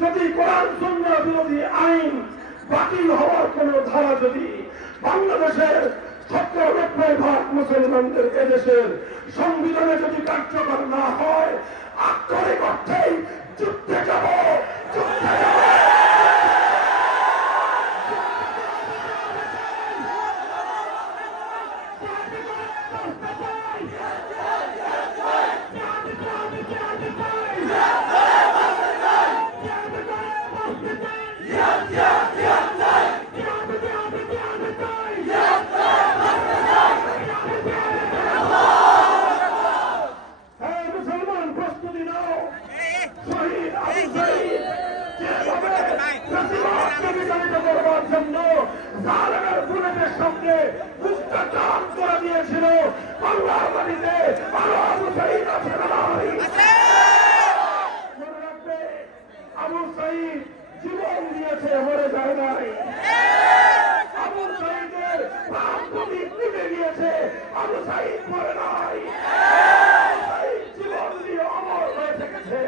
যদি কোরআন সুন্নাহ বিরোধী আইন বাতিল হওয়ার কোন ধারা যদি বাংলাদেশের 70-90% মুসলমানদের এদেশের সংবিধানে যদি কার্যকর না হয়, আক্ষরিক অর্থেই যুদ্ধে যাব, যুদ্ধে যাব। সঙ্গে গুপ্তচর করে দিয়েছিল বাংলার মাটিতে। আবু সাঈদ আছে না নাই? মনে রাখবে, আবু সাঈদ জীবন দিয়েছে, মরে যায় নাই। আবু সাঈদের প্রাণ প্রদীপ নিভে গিয়েছে, আবু সাঈদ মরে নাই। জীবন দিয়ে অমর হয়ে থেকেছে।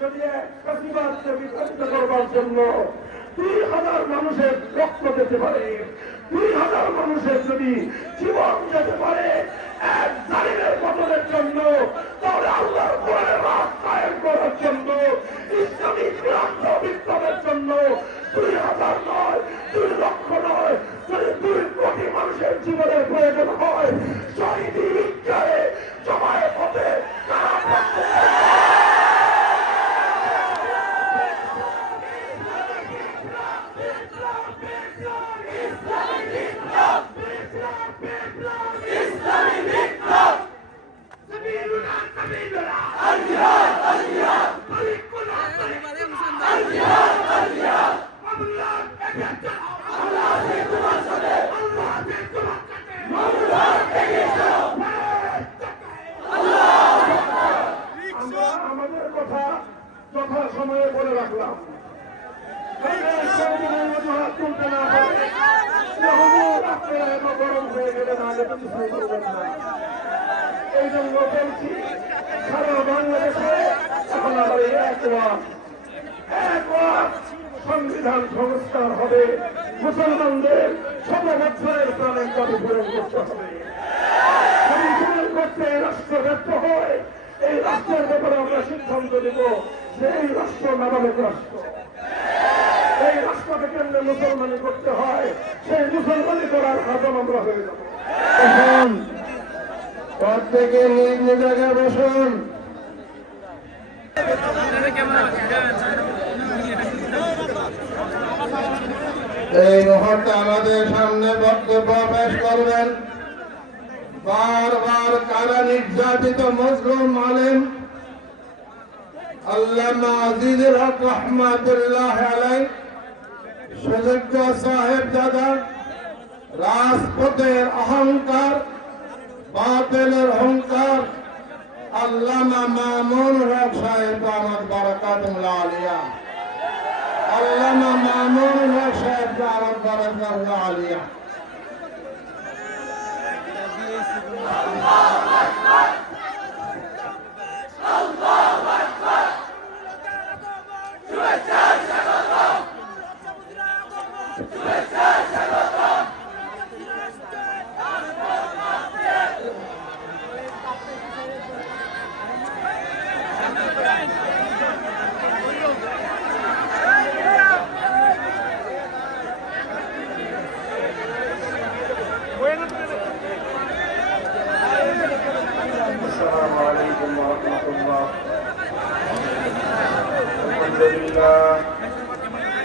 যদি এক ফ্যাসিবাদকে বিতাড়িত করবার জন্য 2000 মানুষের রক্ত যেতে পারে, 2000 মানুষের যদি জীবন যেতে পারে এক জালিমের পতনের জন্য, তাহলে আল্লাহর কোরআনের রাত কায়েম করার জন্য, ইসলামী ক্রান্ত বিপ্লবের জন্য 2000 নয়, 2 লক্ষ নয়, যদি 2 কোটি মানুষের জীবনের প্রয়োজন হয়, শহীদি বিজ্ঞানে জমায়েত হতে আমাদের কথা যথা সময়ে বলে রাখলাম। তুলতে না পারে গরম হয়ে গেলে না করবেন না। এই জন্য বলছি, সারা বাংলাদেশে এখন আবার এক সংবিধান সংস্কার হবে। মুসলমানদের 100 বছরের প্রাণের দাবি পূরণ করতে হবে। যদি পূরণ করতে রাষ্ট্র ব্যর্থ হয়, এই রাষ্ট্রের ব্যাপারে আমরা সিদ্ধান্ত নেব যে এই রাষ্ট্র নাবালক রাষ্ট্র। এই রাষ্ট্রকে কেন্দ্রে মুসলমানি করতে হয়, সেই মুসলমানি করার হাজম আমরা হয়ে যাব। প্রত্যেকে নিজ নিজ জায়গায় বসুন। এই মুহূর্তে আমাদের সামনে বক্তব্য পেশ করবেন বারবার কারা নির্যাতিত মজলুম আলেম আল্লামা আজিজুল হক রহমাতুল্লাহ আলাইহি, সুযোগ্য সাহেব দাদা, রাজপথের অহংকার, বাতিলের অহংকার, আল্লামা মামুন হক সাহেব দামাত বারাকাতুল্লাহ আলিয়া। আল্লামা মামুন হক সাহেব দামাত বারাকাতুল্লাহ আলিয়া।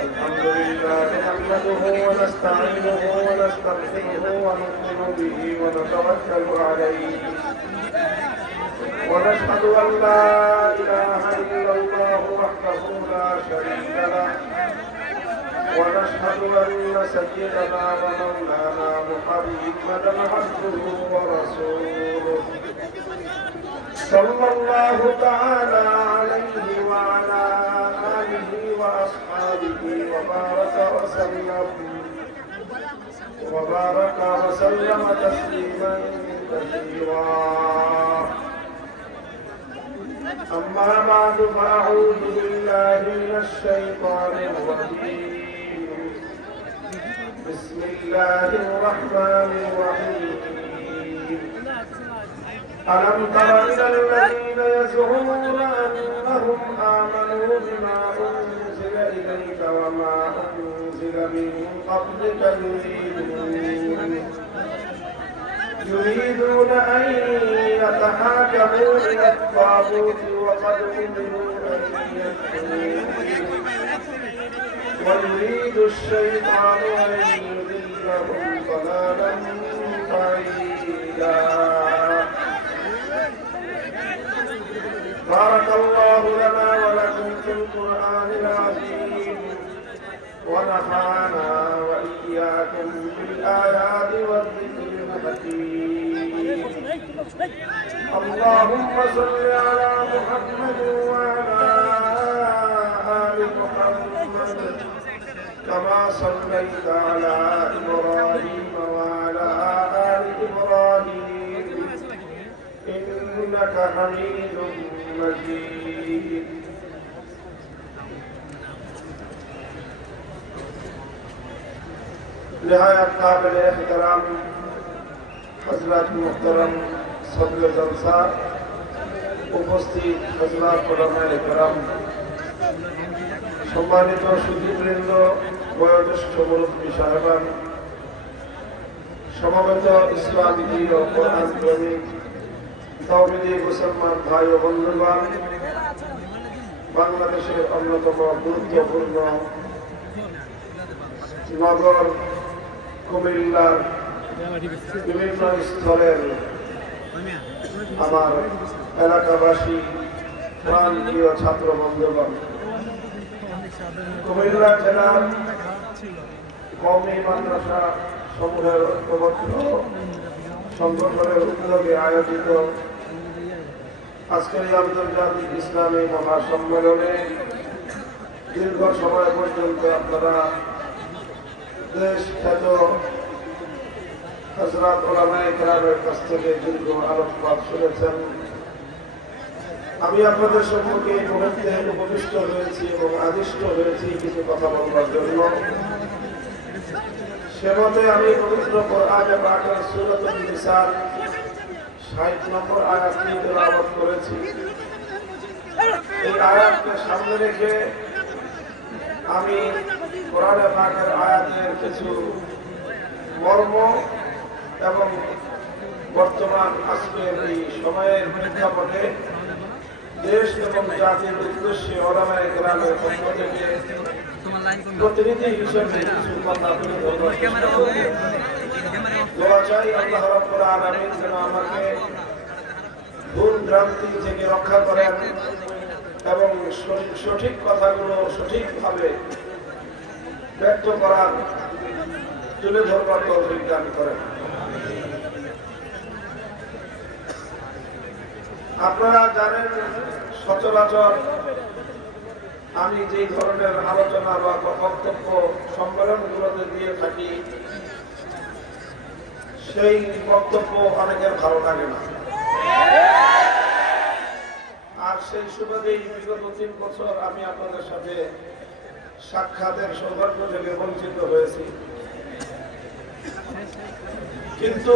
الحمد لله نحمده ونستعينه ونستغفره ونؤمن به ونتوكل عليه ونشهد أن لا إله إلا الله وحده لا شريك له ونشهد أن سيدنا ومولانا محمدا عبده ورسوله صلى الله تعالى عليه وعلى آله وأصحابه وبارك وسلم تسليما كثيرا. أما بعد فأعوذ بالله بالله من الشيطان الرجيم بسم الله الرحمن الرحيم ألم تر إلى الذين يزعمون أنهم آمنوا بما أنزل إليك وما أنزل من قبلك يريدون أن يتحاكموا إلى الطاغوت وقد أمروا أن يكفروا ويريد الشيطان أن يضلهم ضلالا بعيدا بارك الله لنا ولكم في القرآن العظيم ونفعنا وإياكم بالآيات والذكر الحكيم اللهم صل على محمد وعلى آل محمد كما صليت على إبراهيم وعلى آل إبراهيم إنك حميد مجيد نهایت قابل احترام حضرات محترم صدر جلسہ উপস্থিত হযরত ওলামায়ে কেরাম সম্মানিত সুধীবৃন্দ বয়োজ্যেষ্ঠ মুরব্বী সাহেবান সমবেত ইসলামী দিন ও কোরআন প্রেমিক তাওহীদি মুসলমান ভাই ও বন্ধুগণ বাংলাদেশের অন্যতম গুরুত্বপূর্ণ নগর কুমিল্লার বিভিন্ন স্তরের আমার এলাকাবাসী প্রান্তীয় ছাত্র বন্ধুগণ কুমিল্লা জেলার কওমি মাদ্রাসা সমূহের ঐক্যবদ্ধ সংগঠনের উদ্যোগে আয়োজিত আজকের আন্তর্জাতিক ইসলামী মহাসম্মেলনে দীর্ঘ সময় পর্যন্ত আপনারা দেশ খ্যাত হযরত ওলামায়ে কেরামের কাছ থেকে দীর্ঘ আলোকপাত শুনেছেন। আমি আপনাদের সম্মুখে এই মুহূর্তে উপবিষ্ট হয়েছি এবং আদিষ্ট হয়েছি কিছু কথা বলবার জন্য। সে মতে আমি পবিত্র কোরআনে পাকের সূরাতুন নিসার ৬০ নম্বর আয়াতটি তেলাওয়াত করেছি। এই আয়াতকে সামনে রেখে আমি কোরআনে পাকের আয়াতের কিছু মর্ম এবং বর্তমান আজকের এই সময়ের প্রেক্ষাপটে দেশ এবং জাতির উদ্দেশ্যে ওলামায়ে কেরামের পক্ষ থেকে প্রতিনিধি হিসেবে কিছু কথা তুলে ধরবার চেষ্টা করব। দোয়া চাই আল্লাহ রাব্বুল আলামিন যেন আমাকে ভুল ভ্রান্তি থেকে রক্ষা করেন এবং সঠিক কথাগুলো সঠিকভাবে ব্যক্ত করার তুলে ধরবার তৌফিক দান করেন। আপনারা জানেন সচরাচর আমি যে ধরনের আলোচনা বা বক্তব্য সম্মেলনগুলোতে দিয়ে থাকি সেই বক্তব্য অনেকের ভালো লাগে না, আর সেই সুবাদেই বিগত ৩ বছর আমি আপনাদের সাথে সাক্ষাতের সৌভাগ্য থেকে বঞ্চিত হয়েছি। কিন্তু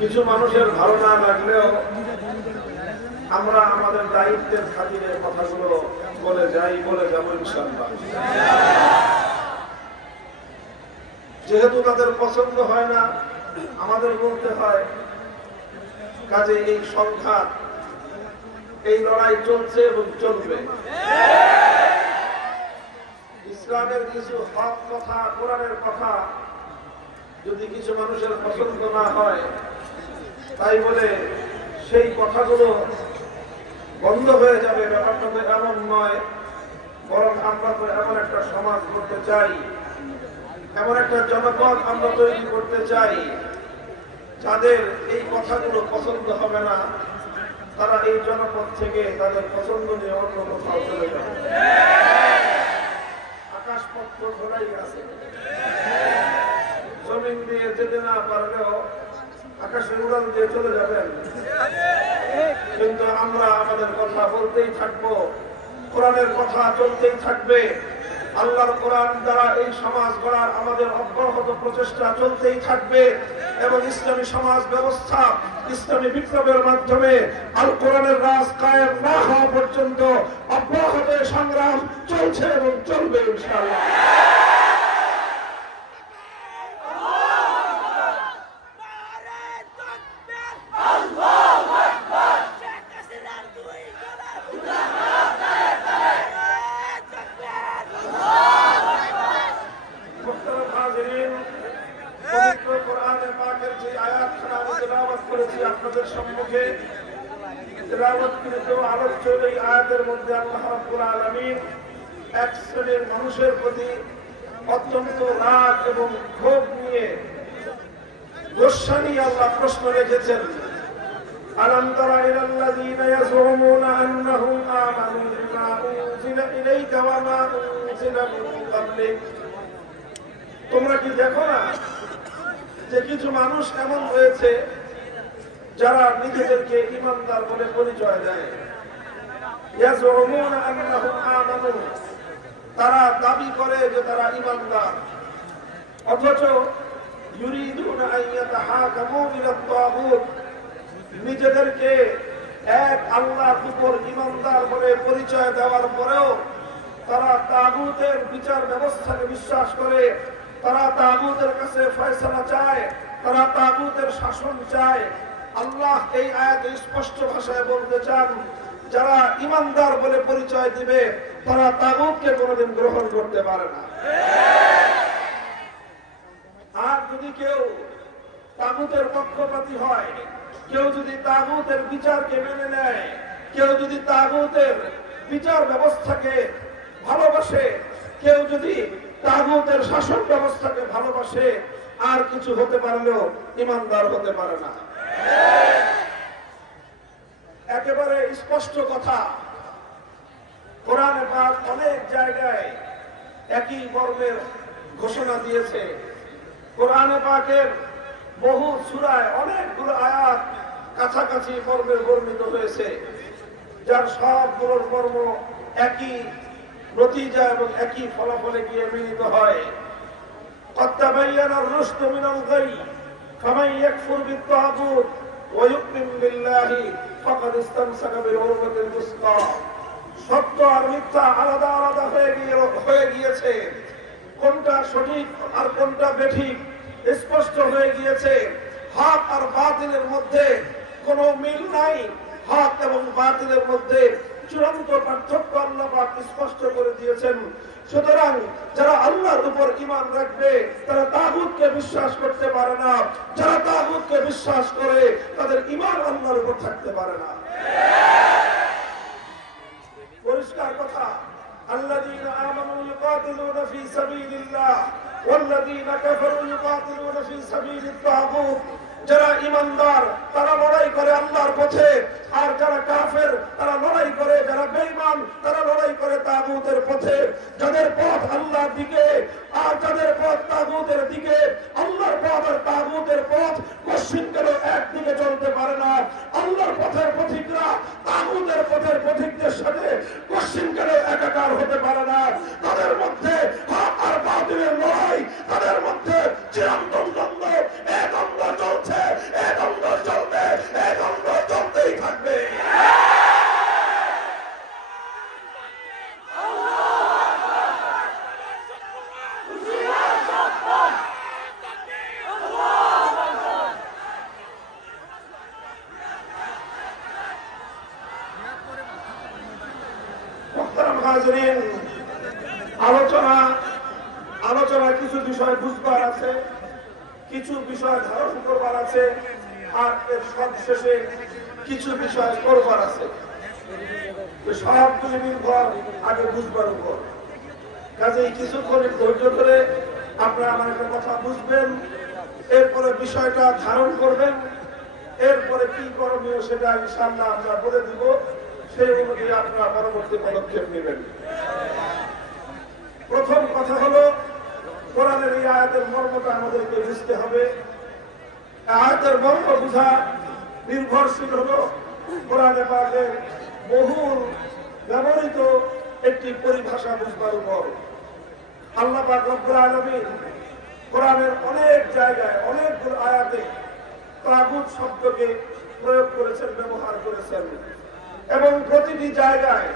কিছু মানুষের ভালো না লাগলেও আমরা আমাদের দায়িত্বের খাতিরে কথাগুলো বলে যাব ইনশাআল্লাহ। যেহেতু তাদের পছন্দ হয় না আমাদের বলতে হয়, কাজে এই সংঘাত এই লড়াই চলছে এবং চলবে। ইসলামের কিছু হক কথা, কোরআনের কথা যদি কিছু মানুষের পছন্দ না হয় তাই বলে সেই কথাগুলো বন্ধ হয়ে যাবে ব্যাপারটা তো এমন নয়, বরং আমরা তো এমন একটা সমাজ করতে চাই, এমন একটা জনপদ আমরা তৈরি করতে চাই যাদের এই কথাগুলো পছন্দ হবে না, তারা এই জনপদ থেকে তাদের পছন্দ নিয়ে অন্য কোথাও চলে যাবে। আকাশপথ তো খোলাই আছে, জমিন দিয়ে যেতে না পারলেও আকাশে উড়াল দিয়ে চলে যাবেন, কিন্তু আমরা আমাদের কথা বলতেই থাকবো কোরআনের কথা চলতেই থাকবে। আল্লাহর কোরআন দ্বারা এই সমাজ গড়ার আমাদের অব্যাহত প্রচেষ্টা চলতেই থাকবে এবং ইসলামী সমাজ ব্যবস্থা ইসলামী বিপ্লবের মাধ্যমে আল কোরআনের রাজ কায়েম না হওয়া পর্যন্ত অব্যাহত সংগ্রাম চলছে এবং চলবে ইনশাআল্লাহ। আপনাদের সম্মুখে তেলাওয়াতকৃত আলোচ্য এই আয়াতের মধ্যে আল্লাহ রাব্বুল আলামিন এক শ্রেণীর মানুষের প্রতি অত্যন্ত রাগ এবং ক্ষোভ নিয়ে গোসা নিয়ে আল্লাহ প্রশ্ন রেখেছেন। আলাম তারা ইলাল্লাযীনা ইয়াযুমুনা আন্নাহুম আমানু বিমা উনজিলা ইলাইকা ওয়া মা উনজিলা মিন ক্বাবলিক, তোমরা কি দেখো না যে কিছু মানুষ এমন রয়েছে যারা নিজেদেরকে ঈমানদার বলে পরিচয় দেয়। ইয়াযুমুনা আন্নাহুম আমানু, তারা দাবি করে যে তারা ঈমানদার, অথচ ইউরিদুনা আন ইয়াতাহাকামু ইলা তাগুত, নিজেদেরকে এক আল্লাহর উপর ঈমানদার বলে পরিচয় দেওয়ার পরেও তারা তাগুতের বিচার ব্যবস্থাকে বিশ্বাস করে, তারা তাগুতের কাছে ফয়সালা চায়, তারা তাগুতের শাসন চায়। আল্লাহ এই আয়াতে স্পষ্ট ভাষায় বলতে চান, যারা ঈমানদার বলে পরিচয় দিবে তারা তাগুতকে কোনোদিন গ্রহণ করতে পারে না। আর যদি কেউ তাগুতের পক্ষপাতী হয়, কেউ যদি তাগুতের বিচারকে মেনে নেয়, কেউ যদি তাগুতের বিচার ব্যবস্থাকে ভালোবাসে, কেউ যদি তাগুতের শাসন ব্যবস্থাকে ভালোবাসে, আর কিছু হতে পারলেও ঈমানদার হতে পারে না। একেবারে স্পষ্ট কথা, কোরআনে পাক অনেক জায়গায় একই মর্মের ঘোষণা দিয়েছে। কোরআনে পাকের বহু সূরায় অনেকগুলো আয়াত কাছাকাছি মর্মের বর্ণিত হয়েছে, যার সবগুলোর মর্ম একই নতিজা এবং একই ফলাফলে গিয়ে মিলিত হয়। قد تبين الرشد من الغي فمن يكفر بالطاغوت ويؤمن بالله فقد استمسك بالعروة الوثقى। সত্য আর মিথ্যা আলাদা আলাদা হয়ে গিয়েছে, কোনটা সঠিক আর কোনটা বেঠিক স্পষ্ট হয়ে গিয়েছে। হক আর বাতিলের মধ্যে কোনো মিল নাই, হক এবং বাতিলের মধ্যে চূড়ান্ত পার্থক্য আল্লাহ পাক স্পষ্ট করে দিয়েছেন। সুতরাং যারা আল্লাহর উপর ঈমান রাখবে তারা তাগুতকে বিশ্বাস করতে পারে না, যারা তাগুতকে বিশ্বাস করে তাদের ঈমান আল্লাহর উপর থাকতে পারে না। পরিষ্কার কথা, আল্লাযীনা আমানু ইউকাতিলুনা ফী সাবিলিল্লাহ ওয়াল্লাযীনা কাফারু ইউকাতিলুনা ফী সাবিলিত তাগুত। যারা ঈমানদার তারা লড়াই করে আল্লাহর পথে, আর যারা কাফের তারা লড়াই করে, যারা বেঈমান তারা লড়াই করে তাগুতের পথে। যাদের পথ আল্লাহর দিকে আর যাদের পথ তাগুতের দিকে, আল্লাহর পথ আর তাগুতের পথ কখনো একদিকে চলতে পারে না। আল্লাহর পথের পথিকরা তাগুতের পথের পথিকদের সাথে কখনো একাকার হতে পারে না। তাদের মধ্যে হক আর বাতিলের লড়াই, তাদের মধ্যে চিরন্তন দ্বন্দ্ব, এই দ্বন্দ্ব চলছে, এই দ্বন্দ্ব চলবে, এই দ্বন্দ্ব চলতেই থাকবে। আলোচনা কিছু বিষয় বুঝবার আছে, কিছু বিষয় ধারণ করবার আছে, আর এর সবশেষে কিছু বিষয় করবার আছে। সবগুলি নির্ভর আগে বুঝবার উপর। কাজেই কিছুক্ষণ ধৈর্য ধরে আপনারা আমার একটা কথা বুঝবেন, এরপরে বিষয়টা ধারণ করবেন, এরপরে কি করণীয় সেটা ইনশাআল্লাহ আমরা বলে দিব, সেই অনুযায়ী আপনারা পরবর্তী পদক্ষেপ নেবেন। প্রথম কথা হলো, কোরআনের এই আয়াতের মর্মটা আমাদেরকে বুঝতে হবে। আয়াতের মর্ম বুঝা নির্ভরশীল হলো কোরআনে পাকের বহুল ব্যবহৃত একটি পরিভাষা বুঝবার উপর। আল্লাহ পাক রব্বুল আলামিন কোরআনের অনেক জায়গায় অনেকগুলো আয়াতে তাগুত শব্দকে প্রয়োগ করেছেন, ব্যবহার করেছেন, এবং প্রতিটি জায়গায়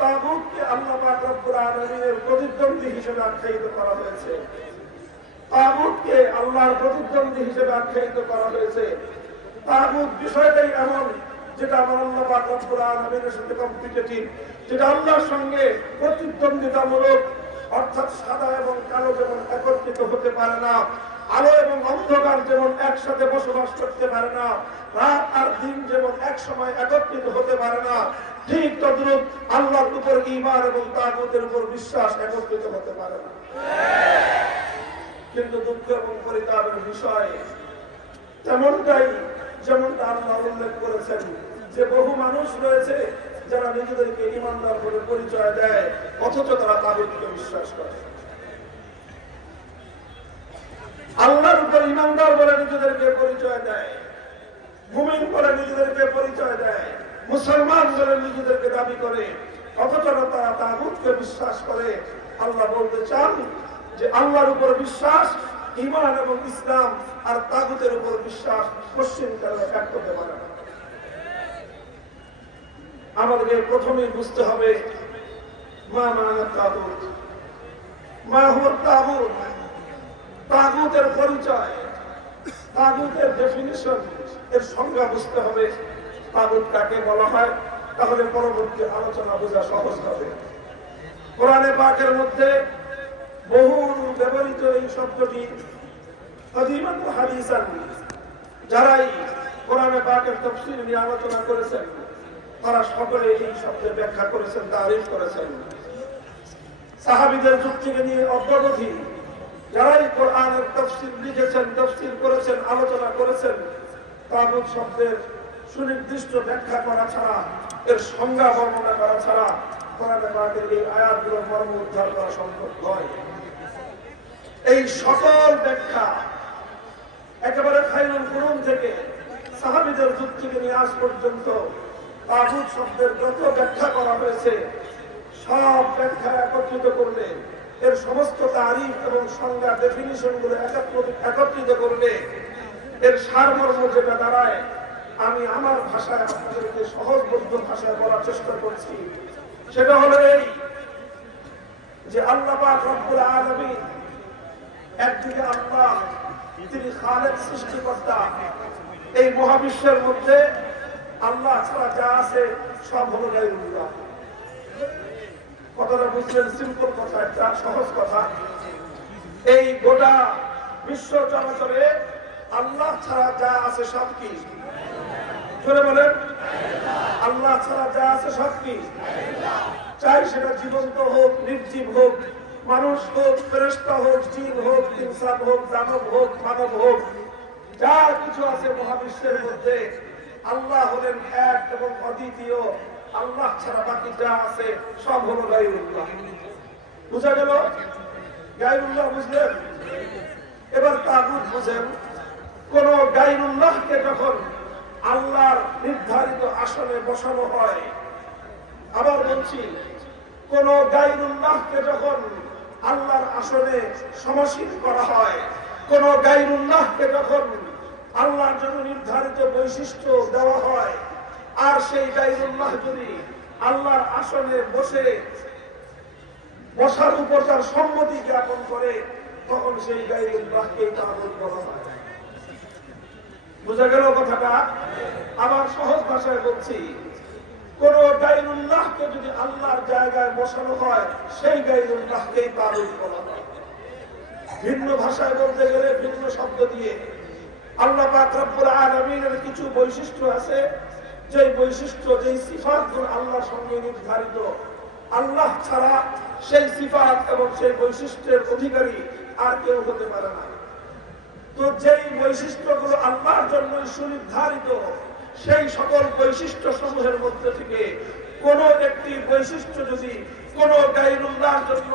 তাগুতকে আল্লাহ পাক রব্বুল আলামিনের প্রতিদ্বন্দ্বী হিসেবে আখ্যায়িত করা হয়েছে। তাগুতকে আল্লাহর প্রতিদ্বন্দ্বী হিসেবে আখ্যায়িত করা হয়েছে। তাগুত বিষয়টাই এমন যেটা আমার আল্লাহ পাক রব্বুল আলামিনের সাথে কম্পিটিটিভ, যেটা আল্লাহর সঙ্গে প্রতিদ্বন্দ্বিতামূলক, অর্থাৎ সাদা এবং কালো যেমন একত্রিত হতে পারে না, আলো এবং অন্ধকার যেমন একসাথে বসবাস করতে পারে না, রাত আর দিন যেমন এক সময় একত্রিত হতে পারে না, ঠিক তদ্রূপ আল্লাহর উপর ঈমান এবং তাগুতের উপর বিশ্বাস একত্রিত হতে পারে না। কিন্তু দুঃখ এবং পরিতাপের বিষয় তেমনটাই যেমনটা আল্লাহ উল্লেখ করেছেন যে বহু মানুষ রয়েছে যারা নিজেদেরকে ঈমানদার বলে পরিচয় দেয়, অথচ তারা তাগুতকে বিশ্বাস করে। আল্লাহর উপর ঈমানদার বলে নিজেদেরকে পরিচয় দেয়, মুমিন বলে নিজেদেরকে পরিচয় দেয়, মুসলমান বলে নিজেদেরকে দাবি করে, অথচ তারা তাগুতকে বিশ্বাস করে। আল্লাহ বলতে চান যে আল্লাহর উপর বিশ্বাস, ঈমান এবং ইসলাম আর তাগুতের উপর বিশ্বাস পশ্চিমকালে এক হতে পারে না। আমাদেরকে প্রথমেই বুঝতে হবে মা মানা তাগুত, মা হুয়া তাগুত, তাগুতের পরিচয়, তাগুতের ডেফিনিশন, এর সংজ্ঞা বুঝতে হবে। তাগুত কাকে বলা হয়, তাহলে পরবর্তী আলোচনা বোঝা সহজ হবে। কোরআনে পাকের মধ্যে বহুল ব্যবহৃত এই শব্দটি কাদিমান ওয়া হাদিসান, যারাই কোরআনে পাকের তাফসীর নিয়ে আলোচনা করেছেন তারা সকলে এই শব্দের ব্যাখ্যা করেছেন, তারিফ করেছেন। সাহাবীদের যুগ থেকে নিয়ে অদ্যাবধি যারাই কোরআনের তাফসীর লিখেছেন, তাফসীর করেছেন, আলোচনা করেছেন, তাগুত শব্দের সুনির্দিষ্ট ব্যাখ্যা করা ছাড়া, এর সংজ্ঞা বর্ণনা করা ছাড়া কোরআনে পাকের এই আয়াতগুলোর মর্ম উদ্ধার করা সম্ভব নয়। এই সকল ব্যাখ্যা একেবারে খায়রুল কুরুন থেকে সাহাবীদের যুগ থেকে নিয়ে আজ পর্যন্ত তাগুত শব্দের যত ব্যাখ্যা করা হয়েছে সব ব্যাখ্যা একত্রিত করলে, এর সমস্ত তারিফ এবং সংজ্ঞা ডেফিনিশন গুলো একত্রিত করলে এর সারমর্ম যেটা দাঁড়ায়, আমি আমার ভাষায় আপনাদেরকে সহজবোধ্য ভাষায় বলার চেষ্টা করছি। সেটা হলো এই যে আল্লাহ পাক রব্বুল আলামিন একদিকে আল্লাহ, তিনি খালেক, সৃষ্টিকর্তা। এই মহাবিশ্বের মধ্যে আল্লাহ ছাড়া যা আছে সব হলো গায়রুল্লাহ। কথাটা বুঝলেন? সিম্পল কথা, একটা সহজ কথা। এই গোটা বিশ্ব চরাচরে আল্লাহ ছাড়া যা আছে সব কি? জোরে বলেন। আল্লাহ ছাড়া যা আছে সব কি? চাই সেটা জীবন্ত হোক, নির্জীব হোক, মানুষ হোক, ফেরেশতা হোক, জিন হোক, ইনসান হোক, দানব হোক, মানব হোক, যা কিছু আছে মহাবিশ্বের মধ্যে আল্লাহ হলেন এক এবং অদ্বিতীয়। আল্লাহ ছাড়া বাকি যা আছে সব হলো গায়রুল্লাহ। বুঝা গেল? গায়রুল্লাহ বুঝলেন? এবার তাগুত বুঝেন। কোন গায়রুল্লাহকে যখন আল্লাহর নির্ধারিত আসনে বসানো হয়, আবার বলছি, কোন গায়রুল্লাহকে যখন আল্লাহর আসনে সমাসীন করা হয়, কোন গায়রুল্লাহকে যখন আল্লাহর জন্য নির্ধারিত বৈশিষ্ট্য দেওয়া হয়, আর সেই গায়রুল্লাহ যদি আল্লাহর আসনে বসার উপর তার সম্মতি জ্ঞাপন করে, তখন সেই গায়রুল্লাহকে তাগুত বলা হয়। বুঝা গেল কথাটা? আবার সহজ ভাষায় বলছি, কোন গায়রুল্লাহকে যদি আল্লাহর জায়গায় বসানো হয়, সেই গায়রুল্লাহকেই তাগুত বলা হয়। ভিন্ন ভাষায় বলতে গেলে ভিন্ন শব্দ দিয়ে আল্লাহ পাক রব্বুল আলামিনের কিছু বৈশিষ্ট্য আছে, যে বৈশিষ্ট্য, যে সিফাতগুলো আল্লাহর সঙ্গে নির্ধারিত, আল্লাহ ছাড়া সেই সিফাত এবং সেই বৈশিষ্ট্যের অধিকারী আর কেউ হতে পারে না। তো যেই বৈশিষ্ট্যগুলো আল্লাহর জন্য সুনির্ধারিত, সেই সকল বৈশিষ্ট্য সমূহের মধ্যে থেকে কোন একটি বৈশিষ্ট্য যদি কোন গায়রুল্লাহর জন্য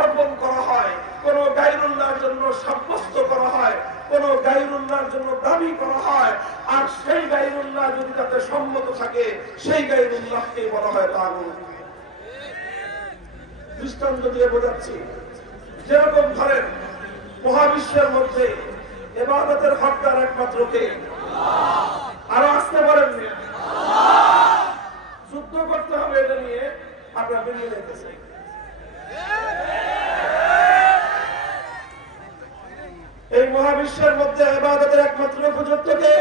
অর্পণ করা হয়, কোন গায়রুল্লাহর জন্য সাব্যস্ত করা হয়, কোন গায়রুল্লাহর জন্য দাবি করা হয়, আর সেই গায়রুল্লাহ যদি তাতে সম্মত থাকে, সেই গায়রুল্লাহকে বলা হয় তাগুত। দৃষ্টান্ত দিয়ে বোঝাচ্ছি। যেরকম ধরেন মহাবিশ্বের মধ্যে ইবাদতের হকদার একমাত্র কে? আরো আসতে পারেন না, যুদ্ধ করতে হবে এটা নিয়ে আপনারা বেরিয়ে যেতেছে। এই মহাবিশ্বের মধ্যে ইবাদতের একমাত্র উপযুক্ত কে?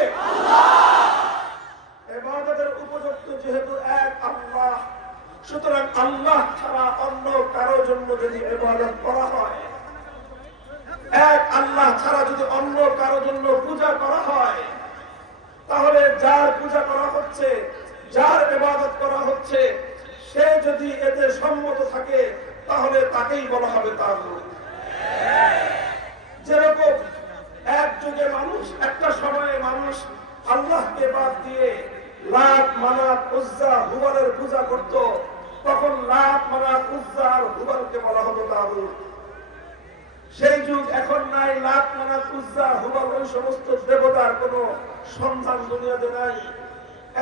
ইবাদতের উপযুক্ত যেহেতু এক আল্লাহ, সুতরাং আল্লাহ ছাড়া অন্য কারো জন্য যদি ইবাদত করা হয়, এক আল্লাহ ছাড়া যদি অন্য কারো জন্য পূজা করা হয়, তাহলে যার পূজা করা হচ্ছে, যার ইবাদত করা হচ্ছে, সে যদি এতে সম্মত থাকে তাহলে তাকেই বলা হবে তাগুত। যেরকম এক যুগে মানুষ, একটা সময়ে মানুষ আল্লাহকে বাদ দিয়ে লাত, মানাত, উজ্জা, হুবলের পূজা করত, তখন লাত, মানাত, উজ্জা আর হুবলকে বলা হতো তাগুত। সেই যুগ এখন নাই। লাত, মানাত, উজ্জা, হুবল ওই সমস্ত দেবতার কোন সন্ধান দুনিয়াতে নাই।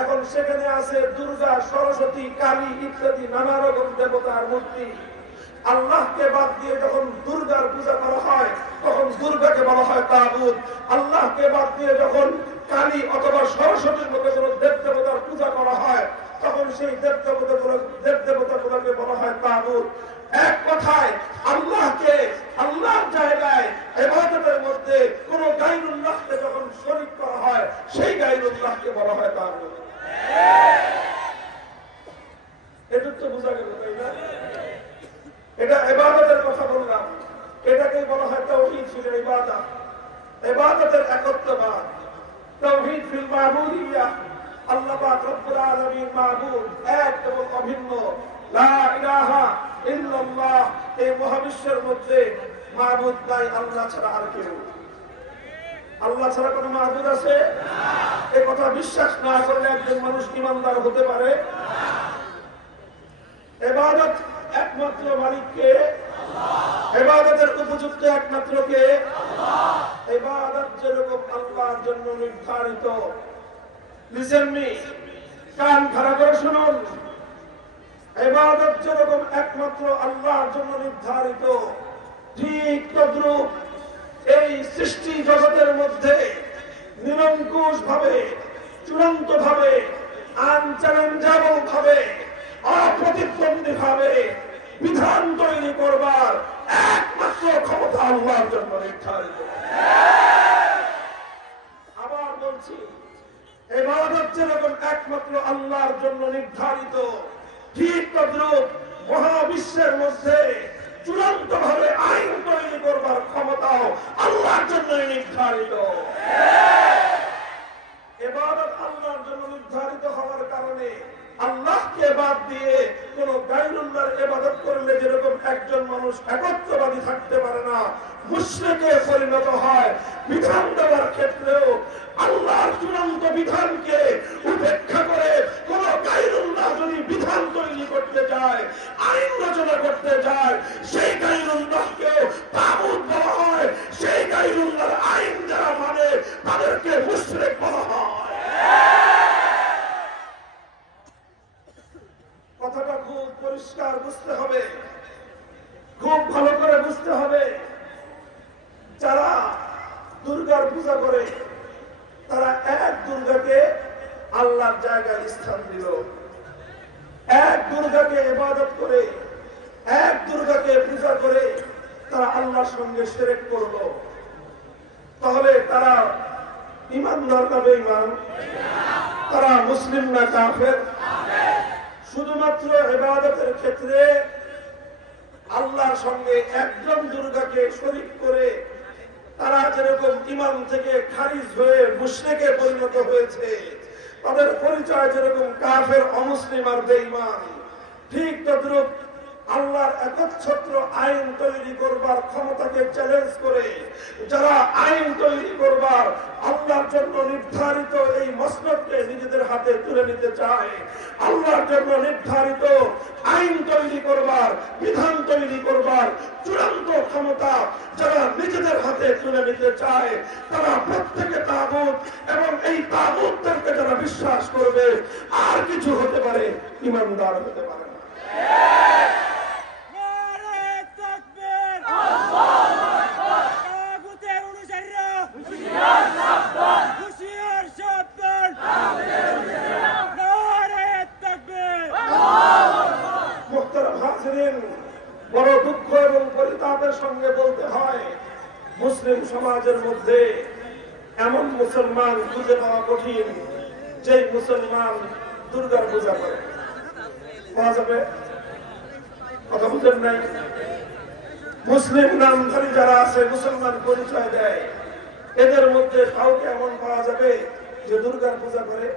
এখন সেখানে আছে দুর্গা, সরস্বতী, কালী ইত্যাদি নানা রকম দেবতার মূর্তি। আল্লাহকে বাদ দিয়ে যখন দুর্গার পূজা করা হয় তখন দুর্গাকে বলা হয় তাগুত। আল্লাহকে বাদ দিয়ে যখন কালী অথবা সরস্বতীর মতো কোন দেব দেবতার পূজা করা হয় তখন সেই দেব দেবতাগুলোকে বলা হয় তাগুত। এক কথায় আল্লাহকে, আল্লাহর জায়গায় ইবাদতের মধ্যে কোন গায়রুল্লাহকে যখন শরীক করা হয় সেই গায়রুল্লাহকে বলা হয় তাগুত। এটা তো বোঝা গেল, তাই না? এটা ইবাদতের কথা বললাম, এটাকেই বলা হয় তাওহীদ ফিল ইবাদা, ইবাদতের একত্ববাদ। তাওহীদ ফিল মাবুদিয়্যাহ, আল্লাহ পাক রব্বুল আলামিন মাবুদ, এক এবং অভিন্ন, লা ইলাহা ইল্লাল্লাহ। এই মহাবিশ্বের মধ্যে মাবুদ নাই আল্লাহ ছাড়া আর কেউ। আল্লাহ ছাড়া কোনো মাবুদ আছে? এই কথা বিশ্বাস না করলে একজন মানুষ ঈমানদার হতে পারে? ইবাদত একমাত্র মালিককে, ইবাদতের উপযুক্ত একমাত্র কে? ইবাদত যেরকম আল্লাহর জন্য নির্ধারিত, লিসেন মি, কান খাড়া করে শুনুন, ইবাদত যেরকম একমাত্র আল্লাহর জন্য নির্ধারিত, ঠিক তদ্রূপ এই সৃষ্টি জগতের মধ্যে নিরঙ্কুশ ভাবে, চূড়ান্ত ভাবে, আনচ্যালেঞ্জেবল ভাবে, অপ্রতিদ্বন্দ্বী ভাবে বিধান তৈরি করবার একমাত্র ক্ষমতা আল্লাহর জন্য নির্ধারিত। আবার বলছি, ইবাদত যেরকম একমাত্র আল্লাহর জন্য নির্ধারিত, ঠিক তদ্রূপ মহাবিশ্বের মধ্যে চূড়ান্ত ভাবে আইন তৈরি করবার ক্ষমতাও আল্লাহর জন্য নির্ধারিত। ইবাদত আল্লাহর জন্য নির্ধারিত হওয়ার কারণে আল্লাহকে বাদ দিয়ে কোন গায়রুল্লাহর ইবাদত করলে যেরকম একজন মানুষ একত্ববাদী থাকতে পারে না, মুশরিকে পরিণত হয়, বিধান দেওয়ার ক্ষেত্রেও আল্লাহর চূড়ান্ত বিধানকে উপেক্ষা করে কোন গায়রুল্লাহ যদি বিধান তৈরি করতে যায়, আইন রচনা করতে যায়, সেই গায়রুল্লাহকে তাগুত বলা হয়। সেই গায়রুল্লাহর আইন যারা মানে তাদেরকে মুশরিক বলা হয়। কথাটা খুব পরিষ্কার বুঝতে হবে, খুব ভালো করে বুঝতে হবে। যারা দুর্গার পূজা করে তারা এক দুর্গাকে আল্লাহর জায়গায় স্থান দিল, এক দুর্গাকে ইবাদত করে, এক দুর্গাকে পূজা করে তারা আল্লাহর সঙ্গে শিরক করলো। তাহলে তারা ঈমানদার না বেঈমান? তারা মুসলিম না কাফের? শুধুমাত্র ইবাদতের ক্ষেত্রে আল্লাহর সঙ্গে একজন দুর্গাকে শরীক করে তারা যেরকম ঈমান থেকে খারিজ হয়ে মুশরিকে পরিণত হয়েছে, তাদের পরিচয় যেরকম কাফের, অমুসলিম আর বেঈমান, ঠিক তদ্রূপ আল্লাহর একচ্ছত্র আইন তৈরি করবার ক্ষমতাকে চ্যালেঞ্জ করে যারা আইন তৈরি করবার আল্লাহর জন্য নির্ধারিত এই মসনদকে নিজেদের হাতে তুলে নিতে চায়, আল্লাহর জন্য নির্ধারিত আইন তৈরি করবার, বিধান তৈরি করবার চূড়ান্ত ক্ষমতা যারা নিজেদের হাতে তুলে নিতে চায়, তারা প্রত্যেকে তাগুত, এবং এই তাগুতদেরকে যারা বিশ্বাস করবে আর কিছু হতে পারে, ঈমানদার হতে পারে না। মোহতারাম হাজিরিন, বড় দুঃখ এবং পরিতাপের সঙ্গে বলতে হয়, মুসলিম সমাজের মধ্যে এমন মুসলমান খুঁজে পাওয়া কঠিন যে মুসলমান দুর্গার পূজা করে। পাওয়া যাবে? কথা বুঝেন নাই? মুসলিম নামধারী যারা আছে, মুসলমান পরিচয় দেয়, এদের মধ্যে কাউকে এমন পাওয়া যাবে যে দুর্গার পূজা করে?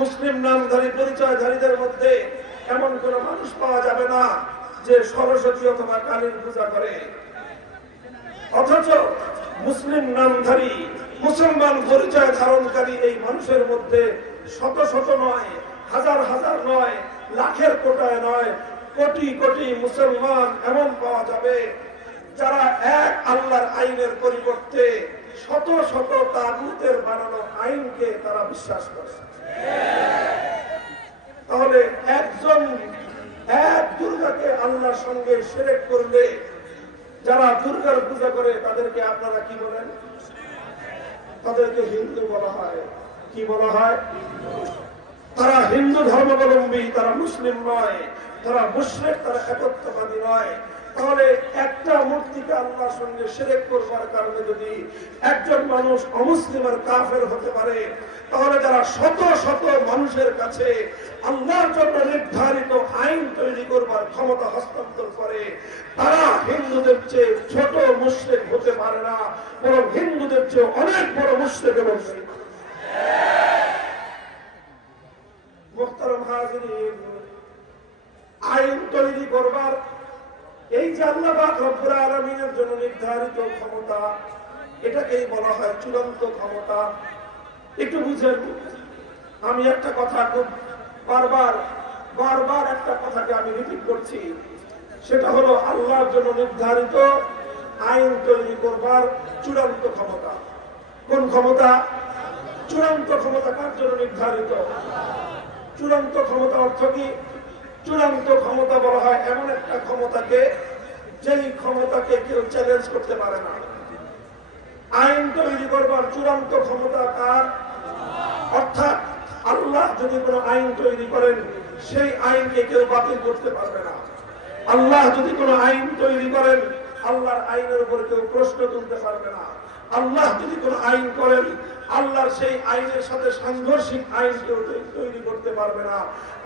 মুসলিম নামধারী পরিচয়ধারীদের মধ্যে এমন কোন মানুষ পাওয়া যাবে না যে সরস্বতী অথবা কালীর পূজা করে। অথচ মুসলিম নামধারী মুসলমান পরিচয় ধারণকারী এই মানুষের মধ্যে শত শত নয়, হাজার হাজার নয়, লাখের কোটায় নয়, কোটি কোটি মুসলমান এমন পাওয়া যাবে যারা এক আল্লাহর আইনের পরিবর্তে শত শত তাগুতের বানানো আইনকে তারা বিশ্বাস করে। তাহলে একজন এক দুর্গাকে আল্লাহর সঙ্গে শিরক করলে যারা দুর্গার পূজা করে তাদেরকে আপনারা কি বলেন? তাদেরকে হিন্দু বলা হয়। কি বলা হয়? তারা হিন্দু ধর্মাবলম্বী, তারা মুসলিম নয়, তারা মুশরিক, তারা একত্ববাদী নয়। তাহলে একটা মূর্তিকে আল্লাহর সঙ্গে শিরক করবার কারণে যদি একজন মানুষ অমুসলিম আর কাফের হতে পারে, তাহলে যারা শত শত মানুষের কাছে আল্লাহর জন্য নির্ধারিত আইন তৈরি করবার ক্ষমতা হস্তান্তর করে, তারা হিন্দুদের চেয়ে ছোট মুশরিক হতে পারে না, বরং হিন্দুদের চেয়ে অনেক বড় মুশরিক এবং মুহতারাম হাজিরিন, আইন তৈরি করবার এই যে আল্লাহ পাক রব্বুল আলামিনের জন্য নির্ধারিত ক্ষমতা, এটাকেই বলা হয় চূড়ান্ত ক্ষমতা। একটু বুঝেন, আমি একটা কথা খুব বারবার একটা কথাকে আমি রিপিট করছি, সেটা হলো আল্লাহর জন্য নির্ধারিত আইন তৈরি করবার চূড়ান্ত ক্ষমতা। কোন ক্ষমতা? চূড়ান্ত ক্ষমতা কার জন্য নির্ধারিত? চূড়ান্ত ক্ষমতা অর্থ কি? চূড়ান্ত ক্ষমতা বলা হয় এমন একটা ক্ষমতাকে যেই ক্ষমতাকে কেউ চ্যালেঞ্জ করতে পারে না। আইন তৈরি করবার চূড়ান্ত ক্ষমতা কার? অর্থাৎ আল্লাহ যদি কোনো আইন তৈরি করেন, সেই আইনকে কেউ বাতিল করতে পারবে না। আল্লাহ যদি কোনো আইন তৈরি করেন, আল্লাহর আইনের উপর কেউ প্রশ্ন তুলতে পারবে না। আল্লাহ যদি কোনো আইন করেন, আল্লাহর সেই আইনের সাথে সাংঘর্ষিক আইন কেউ তৈরি করতে পারবে না।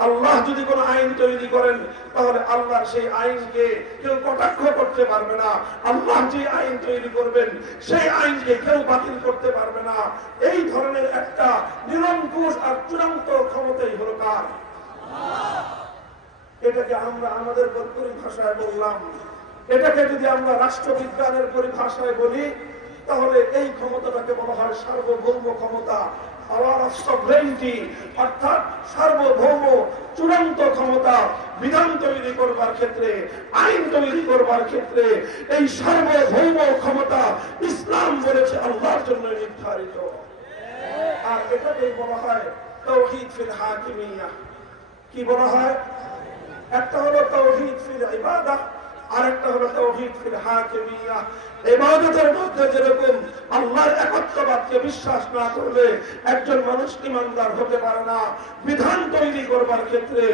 আল্লাহ যদি কোনো আইন তৈরি করেন, তাহলে আল্লাহর সেই আইনকে কেউ কটাক্ষ করতে পারবে না। আল্লাহ যে আইন তৈরি করবেন, সেই আইনকে কেউ বাতিল করতে পারবে না। এই ধরনের একটা নিরঙ্কুশ আর চূড়ান্ত ক্ষমতাই হলো কার? এটাকে আমরা আমাদের পরিভাষায় বললাম। এটাকে যদি আমরা রাষ্ট্রবিজ্ঞানের পরিভাষায় বলি, তাহলে এই ক্ষমতাটাকে বলা হয় সার্বভৌম ক্ষমতা, পাওয়ার অফ সভরেনিটি, অর্থাৎ সার্বভৌম চূড়ান্ত ক্ষমতা। বিধান তৈরি করবার ক্ষেত্রে, আইন তৈরি করবার ক্ষেত্রে এই সার্বভৌম ক্ষমতা ইসলাম বলেছে আল্লাহর জন্য নির্ধারিত। আর এটাকেই বলা হয় তাওহীদ ফিল হাকিমিয়া। কি বলা হয়? একটা হলো তাওহীদ ফিল ইবাদাহ, আর একটা হলো তাওহীদ ফিল হাকিমিয়া। ইবাদতের মধ্যে যেরকম আল্লাহর একত্ববাদকে বিশ্বাস না করলে একজন মানুষ ঈমানদার হতে পারে না, বিধান তৈরি করবার ক্ষেত্রে,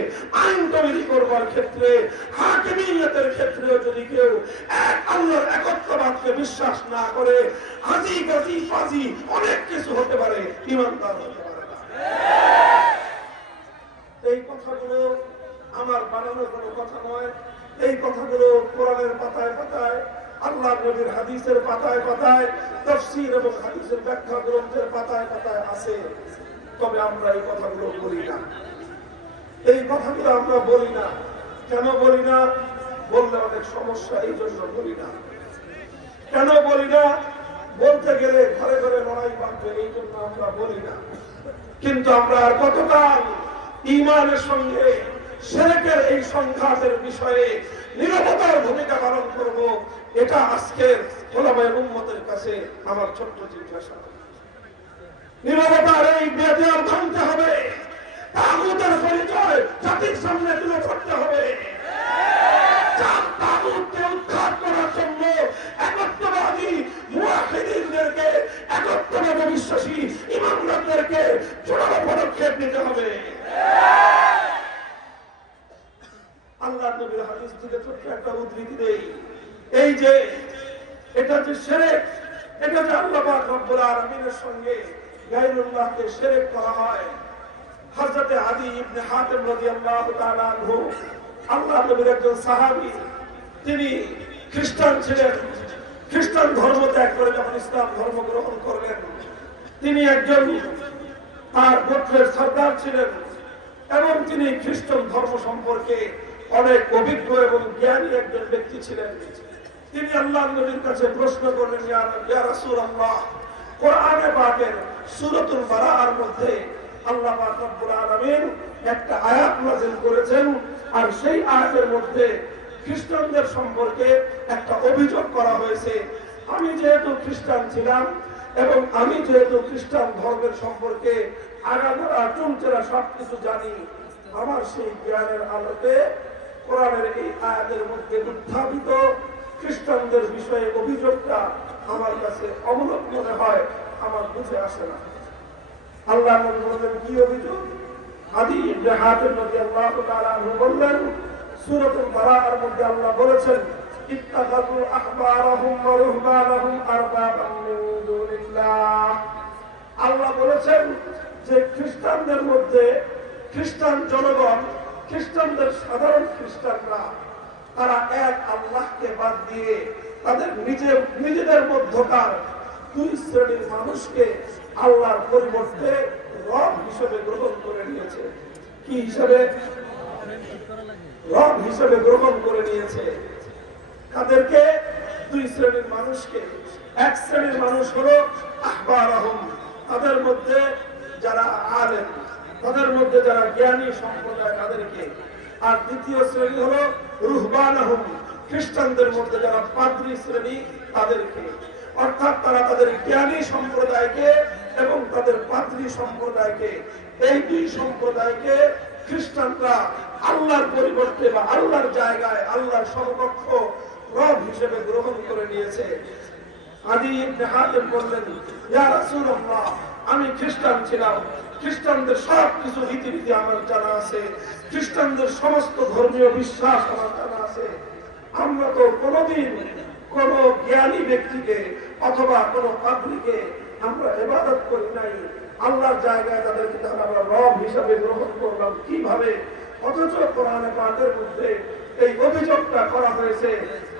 আইন তৈরি করবার ক্ষেত্রে, হাকিমিয়তের ক্ষেত্রেও যদি কেউ এক আল্লাহর একত্ববাদকে বিশ্বাস না করে, হাজি গাজি ফাজি অনেক কিছু হতে পারে, ঈমানদার হতে পারে না। এই কথাগুলো আমার বানানো কোনো কথা নয়। এই কথাগুলো কোরআনের পাতায় পাতায়, আল্লাহ নবীর হাদিসের পাতায় পাতায়, তাফসীর এবং হাদিসের ব্যাখ্যা গ্রন্থের পাতায় পাতায় আছে। তবে আমরা এই কথাগুলো বলি না। এই কথাগুলো আমরা বলি না। কেন বলি না? বললে অনেক সমস্যা, এই জন্য বলি না। কেন বলি না? বলতে গেলে ঘরে ঘরে লড়াই বাঁধবে, এই জন্য আমরা বলি না। কিন্তু আমরা আর কতকাল ঈমানের সঙ্গে শিরকের এই সংঘাতের বিষয়ে নীরবতার ভূমিকা পালন করব? এটা আজকের ওলামায়ে উম্মতের কাছে আমার ছোট্ট জিজ্ঞাসা। নীরবতার এই বেদিয়ার ভাঙতে হবে, তাগুতের পরিচয় জাতির সামনে তুলে ধরতে হবে। তাগুতকে উদ্ধার করার জন্য একত্ববাদী মুওয়াহিদিনদেরকে, একত্ববাদে বিশ্বাসী ইমামদেরকে জোরালো পদক্ষেপ নিতে হবে। আল্লাহ নবীর হাদিস থেকে ছোট্ট একটা উদ্ধৃতি দেই। এই যে এটা যে শিরক, এটা যে আল্লাহ পাক রব্বুল আলামিনের সঙ্গে গায়রুল্লাহকে শিরক করা হয়। হযরত আদি ইবনে হাতিম রাদিয়াল্লাহু তাআলা আনহু আল্লাহ নবীর একজন সাহাবী, তিনি খ্রিস্টান ছিলেন। খ্রিস্টান ধর্ম ত্যাগ করে যখন ইসলাম ধর্ম গ্রহণ করলেন, তিনি একজন তার গোত্রের সর্দার ছিলেন এবং তিনি খ্রিস্টান ধর্ম সম্পর্কে অনেক অভিজ্ঞ এবং জ্ঞানী একজন ব্যক্তি ছিলেন। তিনি আল্লাহ নবীর কাছে প্রশ্ন করলেন, ইয়া রাসূলুল্লাহ, কোরআনে পাকের সূরাতুল বারাআর মধ্যে আল্লাহ পাক রব্বুল আলামিন একটা আয়াত নাযিল করেছেন, আর সেই আয়াতের মধ্যে খ্রিস্টানদের সম্পর্কে একটা অভিযোগ করা হয়েছে। আমি যেহেতু খ্রিস্টান ছিলাম এবং আমি যেহেতু খ্রিস্টান ধর্মের সম্পর্কে আগাগোড়া চুনচেরা সবকিছু জানি, আমার সেই জ্ঞানের আলোকে কোরআনের এই আয়াতের মধ্যে উত্থাপিত খ্রিস্টানদের বিষয়ে অভিযোগটা আমার কাছে অমূলক মনে হয়, আমার বুঝে আসে না। আল্লাহ নবী বললেন, কি অভিযোগ? আদি ইবনে হাতিম রাদিয়াল্লাহু তাআলা আনহু বললেন, সূরাতুল বারাআর মধ্যে আল্লাহ বলেছেন, ইত্তাখাযু আহবারাহুম ওয়া রুহবানাহুম আরবাবাম মিন দুনিল্লাহ। আল্লাহ বলেছেন যে খ্রিস্টানদের মধ্যে খ্রিস্টান জনগণ, খ্রিস্টানদের সাধারণ খ্রিস্টানরা, তারা এক আল্লাহকে বাদ দিয়ে তাদের নিজেদের মধ্যকার দুই শ্রেণীর মানুষকে আল্লাহর পরিবর্তে রব হিসেবে গ্রহণ করে নিয়েছে। কি হিসেবে? রব হিসেবে গ্রহণ করে নিয়েছে। তাদেরকে দুই শ্রেণীর মানুষকে, এক শ্রেণীর মানুষ হলো আহবারাহুম, তাদের মধ্যে যারা আলেম, তাদের মধ্যে যারা জ্ঞানী সম্প্রদায় তাদেরকে, আর দ্বিতীয় শ্রেণী হলো রুহবানাহুম, খ্রিস্টানদের মধ্যে যারা পাদ্রী শ্রেণী তাদেরকে। অর্থাৎ তারা তাদের জ্ঞানী সম্প্রদায়কে এবং তাদের পাদ্রী সম্প্রদায়কে, এই দুই সম্প্রদায়কে খ্রিস্টানরা আল্লাহর পরিবর্তে বা আল্লাহর জায়গায় আল্লাহর সমকক্ষ রব হিসেবে গ্রহণ করে নিয়েছে। আদি ইবনে হাতিম বললেন, ইয়া রাসূলুল্লাহ, আমি খ্রিস্টান ছিলাম, খ্রিস্টানদের সবকিছু রীতিনীতি আমার জানা আছে, খ্রিস্টানদের সমস্ত ধর্মীয় বিশ্বাস আমার জানা আছে। আমরা তো কোনোদিন কোন জ্ঞানী ব্যক্তিকে অথবা কোন পাদ্রীকে আমরা ইবাদত করি নাই, আল্লাহর জায়গায় তাদেরকে আমরা রব হিসাবে গ্রহণ করলাম কিভাবে? অথচ কোরআনে পাকের মধ্যে এই অভিযোগটা করা হয়েছে,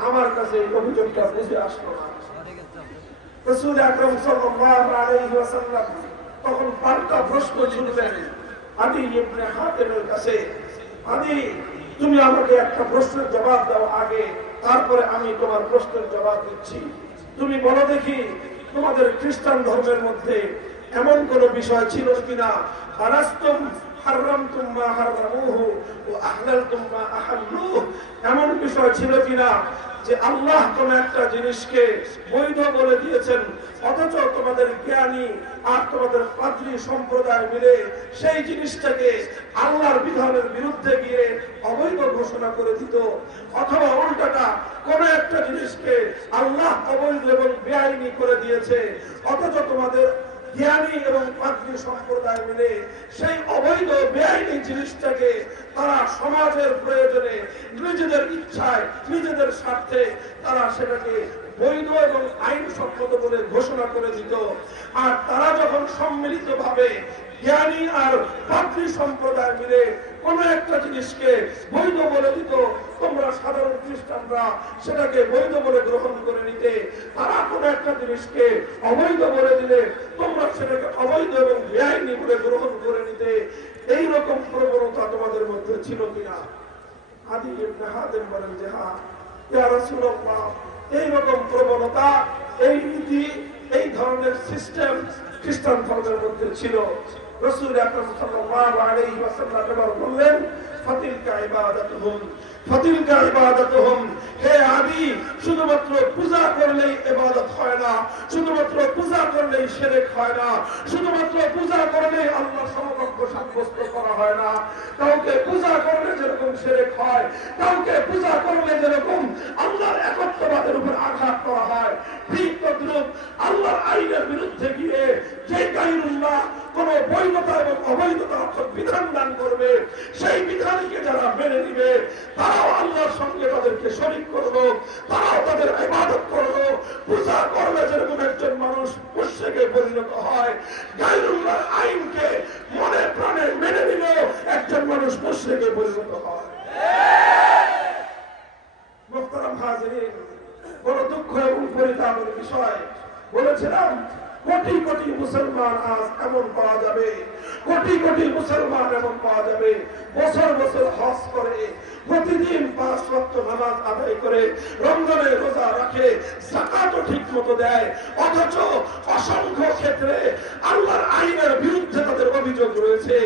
আমার কাছে এই অভিযোগটা বুঝে আসলো না। রাসূল আকরাম সাল্লাল্লাহু আলাইহি ওয়াসাল্লাম তখন পাল্টা প্রশ্ন ছুড়লেন আদি ইবনে হাতিমের কাছে, আদি, তুমি আমাকে একটা প্রশ্নের জবাব দাও আগে, তারপরে আমি তোমার প্রশ্নের জবাব দিচ্ছি। তুমি বলো দেখি, তোমাদের খ্রিস্টান ধর্মের মধ্যে এমন কোন বিষয় ছিল কিনা, আলাস্তুম হারামতুম মা হারামুহু ওয়া আহলালতুম মা আহাল্লুহু, এমন বিষয় ছিল কিনা যে আল্লাহ কোন একটা জিনিসকে বৈধ বলে দিয়েছেন, অথচ তোমাদের জ্ঞানী আর তোমাদের পাদ্রী সম্প্রদায় মিলে সেই জিনিসটাকে আল্লাহর বিধানের বিরুদ্ধে গিয়ে অবৈধ ঘোষণা করে দিত, অথবা উল্টাটা কোন একটা জিনিসকে আল্লাহ অবৈধ এবং বেআইনি করে দিয়েছে, অথচ তোমাদের জ্ঞানী এবং পাদ্রী সম্প্রদায় মিলে সেই অবৈধ বেআইনি জিনিসটাকে তারা সমাজের প্রয়োজনে নিজেদের ইচ্ছায় নিজেদের স্বার্থে তারা সেটাকে বৈধ এবং আইনসম্মত বলে ঘোষণা করে দিত। আর তারা যখন সম্মিলিতভাবে জ্ঞানী আর পাদ্রী সম্প্রদায় মিলে কোন একটা জিনিসকে বৈধ বলে দিত, তোমরা সাধারণ খ্রিস্টানরা সেটাকে বৈধ বলে গ্রহণ করে নিতে, তারা কোন একটা জিনিসকে অবৈধ বলে দিলে তোমরা সেটাকে অবৈধ এবং বেআইনি বলে গ্রহণ করে নিতে। এইরকম প্রবণতা তোমাদের মধ্যে ছিল কিনা? আদি ইবনে হাতিম বলেন যে হ্যাঁ, ইয়া রাসূলুল্লাহ, এইরকম প্রবণতা, এই নীতি, এই ধরনের সিস্টেম খ্রিস্টান ধর্মের মধ্যে ছিল। রাসূল আকরাম সাল্লাল্লাহু আলাইহি ওয়াসাল্লাম এবার বললেন, ফাতিলকা ইবাদাতুহুম, ফাতিলকা ইবাদাতুহুম, হে আদি, শুধুমাত্র পূজা করলেই ইবাদত হয় না, শুধুমাত্র পূজা করলেই শিরক হয় না, শুধুমাত্র পূজা করলেই আল্লাহর সমকক্ষ সাব্যস্ত করা হয় না। কাউকে পূজা করলে যেরকম শিরক হয়, কাউকে পূজা করলে যেরকম আল্লাহর একত্ববাদের উপর আঘাত করা হয়, ঠিক তদ্রুপ আল্লাহর আইনের বিরুদ্ধে গিয়ে যে গায়রুল্লাহ কোন বৈধতা এবং অবৈধতা অর্থাৎ বিধান দান করবে, সেই বিধানকে যারা মেনে নিবে তারাও আল্লাহর সঙ্গে তাদেরকে শরীক করলো, তারাও তাদের ইবাদত করলো, পূজা করবে। যেরকম একজন মানুষ মুশরিকে পরিণত হয়, গায়রুল্লাহর আইনকে মনে প্রাণে মেনে নিল একজন মানুষ মুশরিকে পরিণত হয়। মুহতারাম হাজিরিন, বড় দুঃখ এবং পরিতাপের বিষয়, বলেছিলাম কোটি কোটি মুসলমান আজ এমন পাওয়া যাবে, কোটি কোটি মুসলমান এমন পাওয়া যাবে বছর বছর হজ করে, প্রতিদিন 5 ওয়াক্ত নামাজ আদায় করে, রমজানের রোজা রাখে, যাকাতও ঠিক মতো দেয়, অথচ অসংখ্য ক্ষেত্রে আল্লাহর আইনের বিরুদ্ধে তাদের অভিযোগ রয়েছে।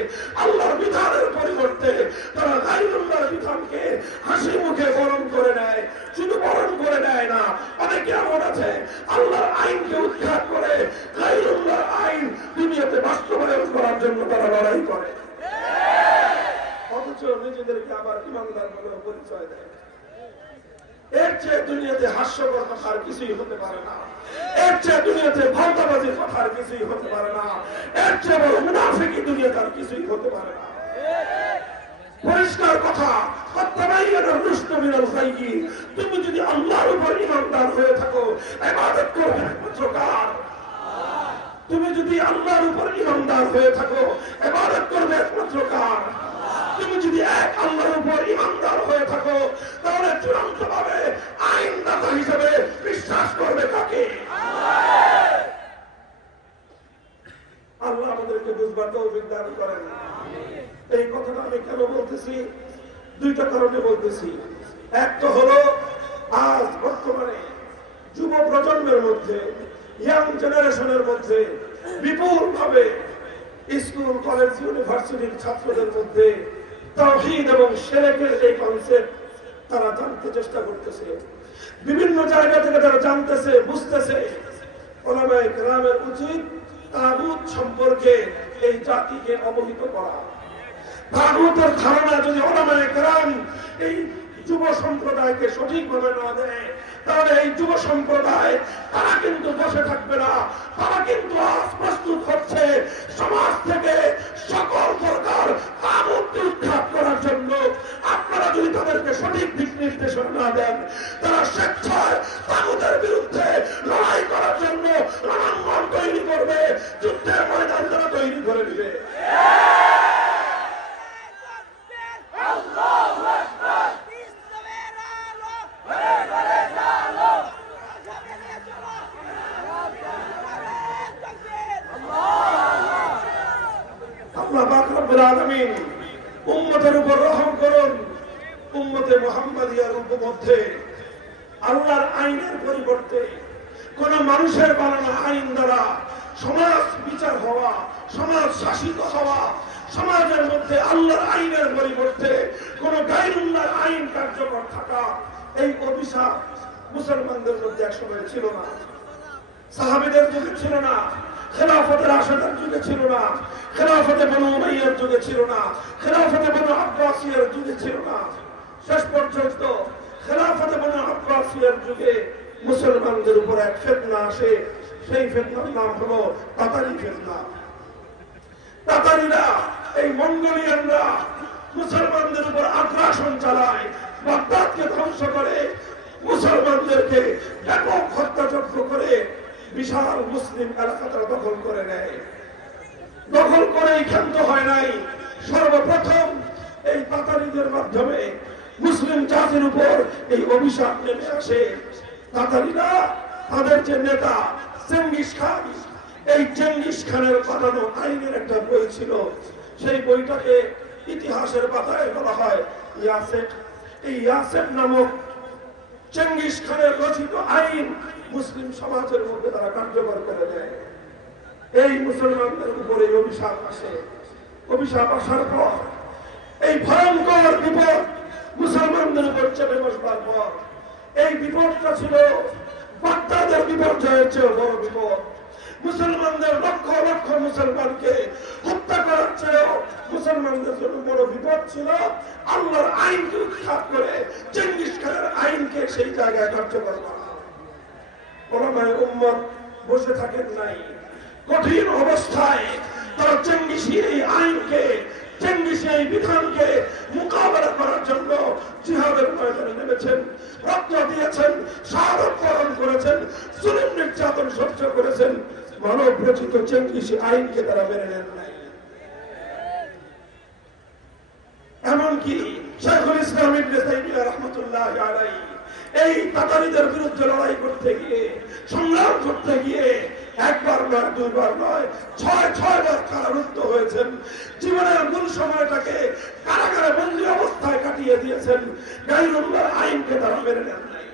আল্লাহর বিধানের পরিবর্তে তারা গায়রুল্লাহর বিধানকে হাসি মুখে বরণ করে নেয়। শুধু বরণ করে নেয় না, অনেকে এমন আছে আল্লাহর আইনকে উৎখাত করে গায়রুল্লাহর আইন দুনিয়াতে বাস্তবায়ন করার জন্য তারা লড়াই করে, অথচ নিজেদেরকে আবার ইমানদার বলে পরিচয় দেয়। এর চেয়ে দুনিয়াতে হাস্যকর কথা আর কিছুই হতে পারে না, এর চেয়ে দুনিয়াতে ভাওতাবাজির কথা আর কিছুই হতে পারে না, এর চেয়ে বড় মুনাফিকি দুনিয়াতে আর কিছুই হতে পারে না। পরিষ্কার কথা, তুমি যদি আল্লাহর উপর ইমানদার হয়ে থাকো, ইবাদত করবে একমাত্র কার? তুমি যদি আল্লাহর উপর ইমানদার হয়ে থাকো, ইবাদত করবে একমাত্র কার? তুমি যদি এক আল্লাহর উপর ইমানদার হয়ে থাকো, তাহলে চূড়ান্ত ভাবে আইনদাতা হিসেবে বিশ্বাস করবে কাকে? আল্লাহ আমাদেরকে বুঝবার তৌফিক দান করেন। এই কথাটা আমি কেন বলতেছি? দুইটা কারণে বলতেছি। এক তো হলো আজ বর্তমানে যুব প্রজন্মের মধ্যে, ইয়াং জেনারেশনের মধ্যে বিপুল ভাবে স্কুল কলেজ ইউনিভার্সিটির ছাত্রদের মধ্যে তাওহীদ এবং শিরকের এই কনসেপ্ট তারা জানতে চেষ্টা করতেছে, বিভিন্ন জায়গা থেকে তারা জানতেছে, বুঝতেছে। উলামায়ে কেরামের উচিত তাগুত সম্পর্কে এই জাতিকে অবহিত করা। তাগুতের ধারণা যদি উলামায়ে কেরাম এই যুব সম্প্রদায়কে সঠিকভাবে না দেয়, তাহলে এই যুব সম্প্রদায় তারা কিন্তু বসে থাকবে না, তারা কিন্তু আজ প্রস্তুত হচ্ছে সমাজ থেকে সকল প্রকার তাগুতকে উৎখাত করার জন্য। আপনারা যদি তাদেরকে সঠিক দিক নির্দেশনা না দেন, তারা স্বেচ্ছায় তাগুতের বিরুদ্ধে লড়াই করার জন্য রণাঙ্গন তৈরি করবে, যুদ্ধের ময়দান তারা তৈরি করে দিবে। আল্লাহ পাক রব্বুল আলামিন উম্মতের উপর রহম করুন। উম্মতে মুহাম্মাদিয়ার মধ্যে আল্লাহর আইনের পরিবর্তে কোন মানুষের বানানো আইন দ্বারা সমাজ বিচার হওয়া, সমাজ শাসিত হওয়া, সমাজের মধ্যে আল্লাহর আইনের পরিবর্তে কোন গায়রুল্লাহর আইন কার্যকর থাকা, এই অভিশাপ মুসলমানদের মধ্যে একসময় ছিল না। সাহাবীদের যুগে ছিল না, খেলাফতের রাশেদার যুগে ছিল না, খেলাফতে বনু উমাইয়ার যুগে ছিল না, খেলাফতে বনু আব্বাসিয়ার যুগে ছিল না। শেষ পর্যন্ত খেলাফতে বনু আব্বাসিয়ার যুগে মুসলমানদের উপর এক ফিতনা আসে। সেই ফিতনার নাম হলো তাতারি ফিতনা। তাতারিরা, এই মঙ্গোলিয়ানরা মুসলমানদের উপর আগ্রাসন চালায়, বাগদাদকে ধ্বংস করে, মুসলমানদেরকে ব্যাপক হত্যাযজ্ঞ করে বিশাল মুসলিম এলাকা তারা দখল করে নেয়। দখল করেই ক্ষান্ত হয় নাই, সর্বপ্রথম এই তাতারিদের মাধ্যমে মুসলিম জাতির উপর এই অভিশাপ নেমে আসে। তাতারিরা, তাদের যে নেতা চেঙ্গিস খান, এই চেঙ্গিস খানের বানানো আইনের একটা বই ছিল, সেই বইটাকে ইতিহাসের পাতায় বলা হয় ইয়াসেট। এই ইয়াসেট নামক চেঙ্গিস খানের রচিত আইন মুসলিম সমাজের মধ্যে তারা কার্যকর করে দেয়। এই মুসলমানদের উপরে অভিশাপ আসে। অভিশাপ আসার পর এই ভয়ঙ্কর বিপদ মুসলমানদের উপর চেপে বসবার পর, এই বিপদটা ছিল বাগদাদের বিপর্যয়ের চেয়ে বড় বিপদ। মুসলমানদের লক্ষ লক্ষ মুসলমানকে হত্যা করার চেয়েও মুসলমানদের জন্য বড় বিপদ ছিল আল্লাহর আইনকে উৎখাত করে চেঙ্গিস খানের আইনকে সেই জায়গায় কার্যকর করা। উলামায়ে উম্মত বসে থাকেন নাই। কঠিন অবস্থায় তারা চেঙ্গিসি এই আইনকে, চেঙ্গিসি এই বিধানকে মোকাবেলা করার জন্য জিহাদের ময়দানে নেমেছেন, রক্ত দিয়েছেন, শাহাদাত বরণ করেছেন, জুলুম নির্যাতন সহ্য করেছেন। মানব রচিত চেঙ্গিসি আইনকে তারা মেনে নেন নাই। এমনকি শাইখুল ইসলাম ইবনে তাইমিয়া রাহমাতুল্লাহ আলাইহি এই তাতারীদের বিরুদ্ধে লড়াই করতে গিয়ে, সংগ্রাম করতে গিয়ে একবার নয়, দুইবার নয়, 6বার কারারুদ্ধ হয়েছেন। জীবনের মূল সময়টাকে কারাগারে বন্দী অবস্থায় কাটিয়ে দিয়েছেন। গায়রুল্লাহর আইনকে তারা মেনে নেন নাই।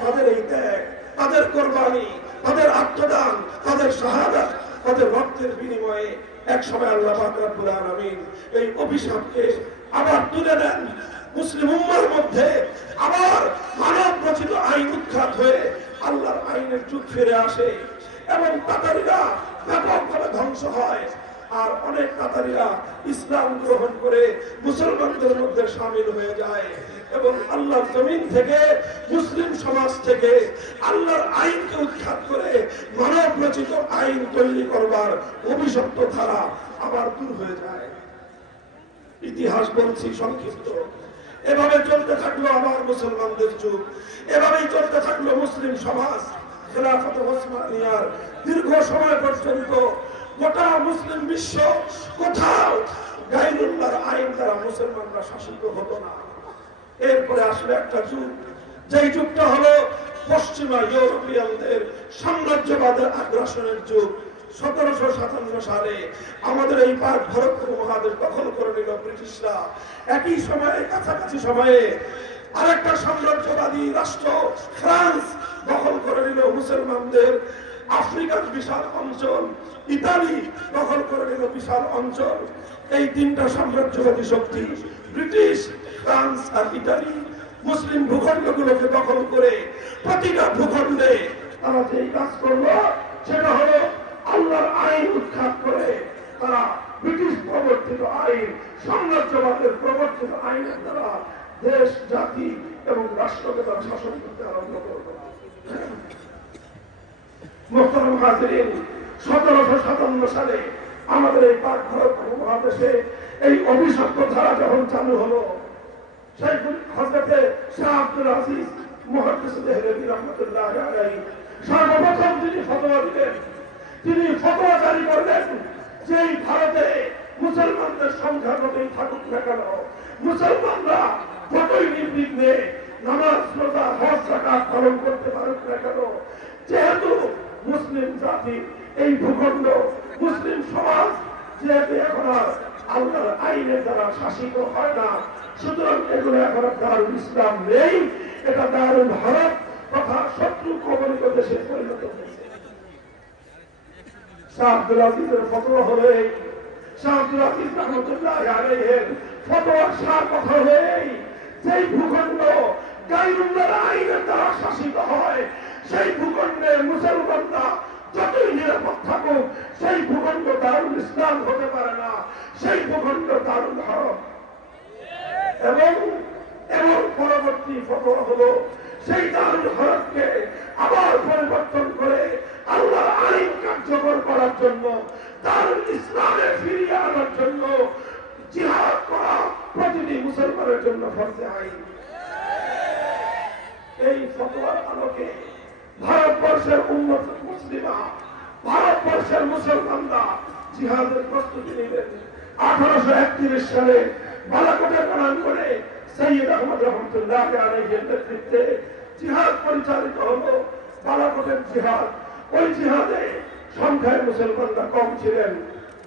তাদের এই ত্যাগ, তাদের কোরবানি, তাদের আত্মদান, তাদের শাহাদাত, তাদের রক্তের বিনিময়ে একসময় আল্লাহ পাক রব্বুল আলামিন এই অভিশাপকে আবার তুলে নেন। মুসলিম উম্মার মধ্যে আবার মানব রচিত আইন উৎখাত হয়ে আল্লাহর আইনের যুগ ফিরে আসে এবং তাতারীরা ব্যাপকভাবে ধ্বংস হয়। আর অনেক তাতারীরা ইসলাম গ্রহণ করে মুসলমানদের মধ্যে শামিল হয়ে যায় এবং আল্লাহর জমিন থেকে, মুসলিম সমাজ থেকে আল্লাহর আইনকে উৎখাত করে মানব রচিত আইন তৈরি করবার অভিশপ্ত ধারা আবার দূর হয়ে যায়। ইতিহাস বলছি সংক্ষিপ্ত। এভাবে চলতে থাকলো আবার মুসলমানদের যুগ, এভাবেই চলতে থাকলো মুসলিম সমাজ। খেলাফত ওসমানিয়ার দীর্ঘ সময় পর্যন্ত গোটা মুসলিম বিশ্ব কোথাও গায়রুল্লাহর আইন দ্বারা মুসলমানরা শাসিত হতো না। এরপরে আসলে একটা যুগ, যেই যুগটা হলো পশ্চিমা ইউরোপিয়ানদের সাম্রাজ্যবাদের আগ্রাসনের যুগ। 1757 সালে আমাদের এই পাক ভারত উপমহাদেশ দখল করে নিল ব্রিটিশরা। একই সময়ে, কাছাকাছি সময়ে আরেকটা সাম্রাজ্যবাদী রাষ্ট্র ফ্রান্স দখল করে নিল মুসলমানদের আফ্রিকার বিশাল অঞ্চল। ইতালি দখল করে নিল বিশাল অঞ্চল। এই তিনটা সাম্রাজ্যবাদী শক্তি, ব্রিটিশ, ফ্রান্স আর ইতালি, মুসলিম ভূখণ্ডগুলোকে দখল করে প্রতিটা ভূখণ্ডে তারা যেই কাজ করলো সেটা হলো আল্লাহর আইন উৎখাত করে তারা ব্রিটিশ প্রবর্তিত আইন, সাম্রাজ্যবাদের প্রবর্তিত আইনের দ্বারা দেশ, জাতি এবং রাষ্ট্রকে তারা শাসন করতে আরম্ভ করল। মুহতারাম হাজিরিন, 1757 সালে আমাদের এই পাক ভারত উপমহাদেশে এই অভিশপ্ত ধারা যখন চালু হলো, শাইখুল হযরতে শাহ আব্দুল আজিজ মুহাদ্দিস দেহলভী রাহমাতুল্লাহ আলাইহি সর্বপ্রথম তিনি ফতোয়া দিলেন। তিনি ফতোয়া জারি করলেন যে ভারতে মুসলমানদের সংখ্যা যতই থাকুক না কেন, মুসলমানরা যতই নির্বিঘ্নে নামাজ, রোজা, হজ, যাকাত পালন করতে পারুক না কেন, যেহেতু মুসলিম জাতি এই ভূখণ্ড, মুসলিম সমাজ যেহেতু এখন আর আল্লাহর আইনের দ্বারা শাসিত হয় না, সুতরাং এগুলো এখন দারুল ইসলাম নেই, এটা দারুল ভারত তথা শত্রু কবলিত দেশে পরিণত হয়েছে। শাহ আব্দুল আজিজের ফতোয়া হলে, শাহ আব্দুল আজিজ রাহমাতুল্লাহ আলাইহির ফতোয়ার সার কথা হলে, যেই ভূখণ্ড গায়রুল্লাহর আইনের দ্বারা শাসিত হয়, সেই ভূখণ্ডে মুসলমানরা যতই নিরাপদ থাকুক, সেই ভূখণ্ড দারুল ইসলাম হতে পারে না, সেই ভূখণ্ড দারুল ভারত। এবং পরবর্তী ফতোয়া হলো সেই দারুল ভারতকে আবার পরিবর্তন করে আল্লাহর আইন কার্যকর করার জন্য, দারুল ইসলামে ফিরিয়ে আনার জন্য জিহাদ করা প্রতিটি মুসলমানের জন্য ফরজে আইন। এই ফতোয়ার আলোকে ভারতবর্ষের উম্মত মুসলিমা, ভারতবর্ষের মুসলমানরা জিহাদের প্রস্তুতি নিলেন। 1831 সালে বালাকোটের রণাঙ্গনে সৈয়দ আহমদ রহমতুল্লাহ আলাইহির নেতৃত্বে জিহাদ পরিচালিত হলো। বালাকোটের জিহাদ, ওই জিহাদে সংখ্যায় মুসলমানরা কম ছিলেন,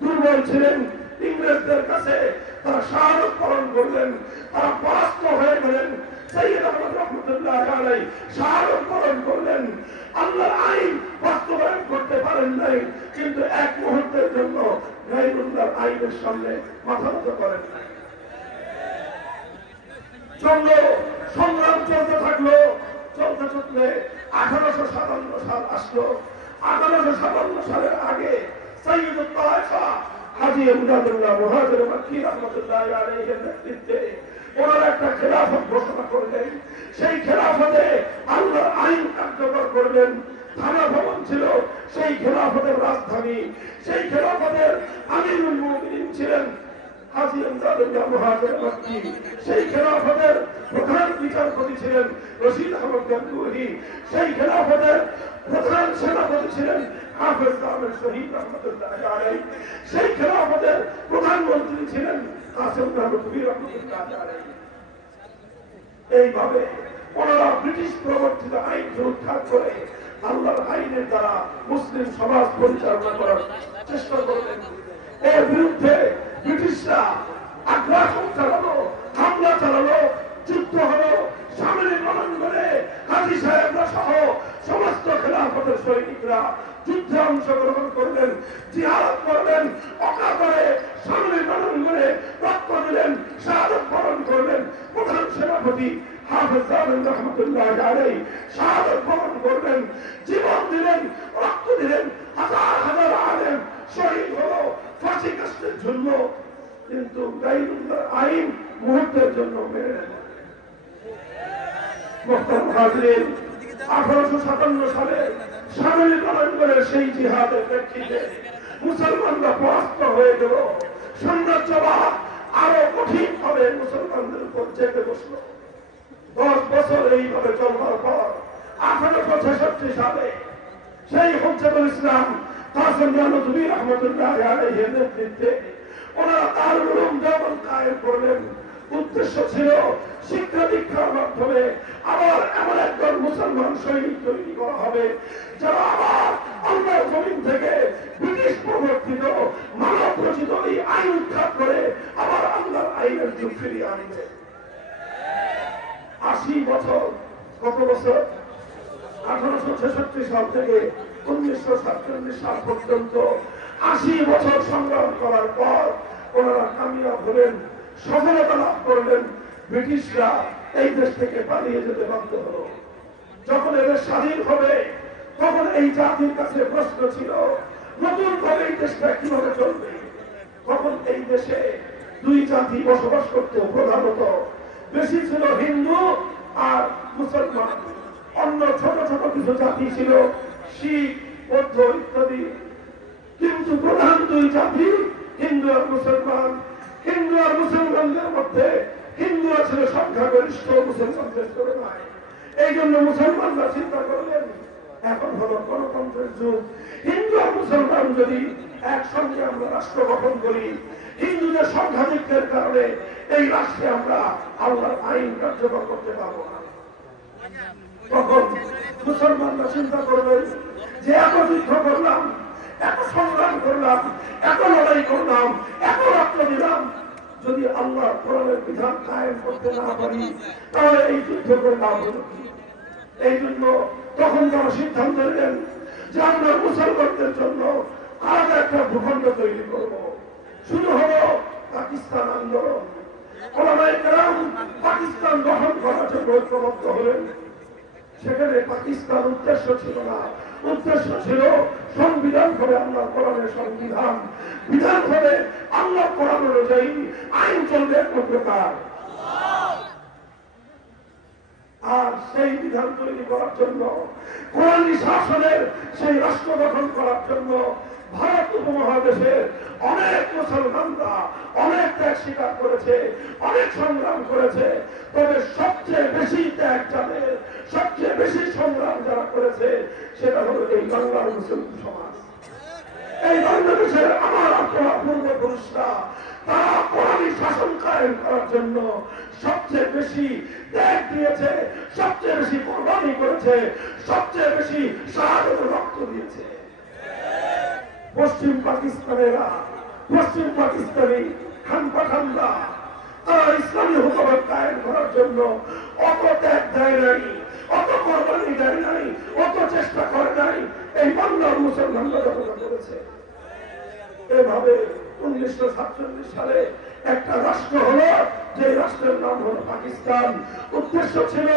দুর্বল ছিলেন। ইংরেজদের কাছে তারা শাহাদাত বরণ করলেন, তারা পরাস্ত হয়ে গেলেন। সৈয়দ আহমদ রহমতুল্লাহ আলাইহি শাহাদাত বরণ করলেন, আল্লাহর আইন বাস্তবায়ন করতে পারেন নাই, কিন্তু এক মুহূর্তের জন্য গায়রুল্লাহর আইনের সামনে মাথা নত করেন নাই। চললো, সংগ্রাম চলতে থাকলো। চলতে চলতে 1857 সাল আসলো। 1857 সালের আগে সৈয়দুত তায়েফা হাজী ইমদাদুল্লাহ মুহাজির মক্কি রাহমাতুল্লাহ আলাইহির নেতৃত্বে ওনারা একটা খেলাফত ঘোষণা করলেন। সেই খেলাফতে আল্লাহর আইন কার্যকর করবেন। থানা ভবন ছিল, সেই খেলাফতের রাজধানী, সেই খেলাফতের আমিরুল মুমিনিন ছিলেন হাজী ইমদাদ ইবনে মুহাজির মক্কি, সেই খেলাফতের প্রধান বিচারপতি ছিলেন রশিদ আহমদ গঙ্গুহি, সেই খেলাফতের প্রধান সেনাপতি ছিলেন হাফেজ আহমেদ শহীদ রহমতুল্লাহ আলাইহি, সেই খেলাফতের প্রধানমন্ত্রী ছিলেন কাসেম নানভী রহমতুল্লাহ আলাইহি। এইভাবে ওনারা ব্রিটিশ প্রবর্তিত আইনকে উদ্ধার করে আল্লাহর আইনের দ্বারা মুসলিম সমাজ পরিচালনা করার চেষ্টা করলেন। এর বিরুদ্ধে ব্রিটিশরা আগ্রাসন চালানো, হামলা চালানো, যুদ্ধ হলো, সামরিক রণাঙ্গনে কাজী সাহেবরা সহ সমস্ত খেলাফতের সৈনিকরা যুদ্ধে অংশগ্রহণ করলেন, জিহাদ করলেন, অকাতরে সামরিক রণাঙ্গনে রক্ত দিলেন, শাহাদাত বরণ করলেন। প্রধান সেনাপতি হাফেজ আহমেদ রহমতুল্লাহ আলাইহি শাহাদাত বরণ করলেন, জীবন দিলেন, রক্ত দিলেন। হাজার হাজার আলেম শহীদ হলো, ফাঁসি কাস্টের জন্য। কিন্তু গাইরুল্লাহর আইন মুহূর্তের জন্য মেনে নেন। মুহতারাম হাজরিন, 1857 সালে সামরিক রণাঙ্গনের সেই জিহাদের প্রেক্ষিতে মুসলমানরা পরাস্ত হয়ে গেল। সাম্রাজ্যবাদ আরো কঠিন ভাবে মুসলমানদের উপর চেপে বসল। 10 বছর এইভাবে চলবার পর 1866 সালে সেই হুজ্জাতুল ইসলাম কাসেম নানভী রহমতুল্লাহ আলাইহির নেতৃত্বে ওনারা দারুল উলুম দেওবন্দ কায়েম করলেন। উদ্দেশ্য ছিল শিক্ষা দীক্ষার মাধ্যমে আবার এমন একজন মুসলমান সৈনিক তৈরি করা হবে যারা আবার আল্লাহর জমিন থেকে ব্রিটিশ প্রবর্তিত মানব রচিত এই আইন উৎখাত করে আবার আল্লাহর আইনের যুগ ফিরিয়ে আনবে। 80 বছর, কত বছর? 1866 সাল থেকে 1947 সাল পর্যন্ত 80 বছর সংগ্রাম করার পর ওনারা কামিয়াব হলেন, সফলতা লাভ করলেন। ব্রিটিশরা এই দেশ থেকে পালিয়ে যেতে বাধ্য হলো। যখন এদের স্বাধীন হবে তখন এই জাতির কাছে প্রশ্ন ছিল নতুন ভাবে এই দেশটা কিভাবে চলবে। তখন এই দেশে দুই জাতি বসবাস করতে, প্রধানত বেশি ছিল হিন্দু আর মুসলমান। অন্য ছোট ছোট কিছু জাতি ছিল শিখ, বৌদ্ধ ইত্যাদি, কিন্তু প্রধান দুই জাতি হিন্দু আর মুসলমান। হিন্দু আর মুসলমানদের মধ্যে হিন্দুরা ছিল সংখ্যাগরিষ্ঠ, মুসলমানদের তুলনায়। এই জন্য মুসলমানরা চিন্তা করলেন এখন হলো গণতন্ত্রের যুগ, হিন্দু আর মুসলমান যদি একসঙ্গে আমরা রাষ্ট্র গঠন করি, হিন্দুদের সংখ্যাধিক্যের কারণে এই রাষ্ট্রে আমরা আল্লাহর আইন কার্যকর করতে পারবো না। তখন মুসলমানরা চিন্তা করবেন যে এত যুদ্ধ করলাম, এত সংগ্রাম করলাম, এত লড়াই করলাম, এত রক্ত দিলাম, যদি আল্লাহ কোরআনের বিধান কায়েম করতে না পারি তাহলে এই যুদ্ধ করে লাভ হলো কি? এই জন্য তখন তারা সিদ্ধান্ত নিলেন যে আমরা মুসলমানদের জন্য আলাদা একটা ভূখণ্ড তৈরি করব। শুরু হলো পাকিস্তান আন্দোলন। ওলামায়ে কেরাম পাকিস্তান গঠন করার জন্য ঐক্যবদ্ধ হলেন। সেখানে পাকিস্তান উদ্দেশ্য ছিল না, উদ্দেশ্য ছিল সংবিধান হবে আল্লাহ কোরআনের সংবিধান, বিধান হবে আল্লাহ কোরআন অনুযায়ী, আইন চলবে এক প্রকার। আর সেই বিধান তৈরি করার জন্য, কোরআনী শাসনের সেই রাষ্ট্র গঠন করার জন্য ভারত উপমহাদেশের অনেক মুসলমানরা অনেক ত্যাগ স্বীকার করেছে, অনেক সংগ্রাম করেছে। তবে সবচেয়ে বেশি ত্যাগ যাদের, সবচেয়ে বেশি সংগ্রাম যারা করেছে সেটা হলো এই বাংলার মুসলিম সমাজ। এই বাংলাদেশের আমার আপনার পূর্বপুরুষরা তারা কোরআনী শাসন কায়েম করার জন্য সবচেয়ে বেশি ত্যাগ দিয়েছে, সবচেয়ে বেশি কোরবানি করেছে, সবচেয়ে বেশি শাহাদাত রক্ত দিয়েছে। পশ্চিম পাকিস্তানেরা, পশ্চিম পাকিস্তানি খান পাঠানরা তারা ইসলামী হুকুমত কায়েম করার জন্য অত ত্যাগ দেয় নাই, অত কোরবানি দেয় নাই, অত চেষ্টা করে নাই। এই বাংলার মুসলমানরা যতটা করেছে। এভাবে 1947 সালে একটা রাষ্ট্র হলো, যে রাষ্ট্রের নাম হলো পাকিস্তান। উদ্দেশ্য ছিল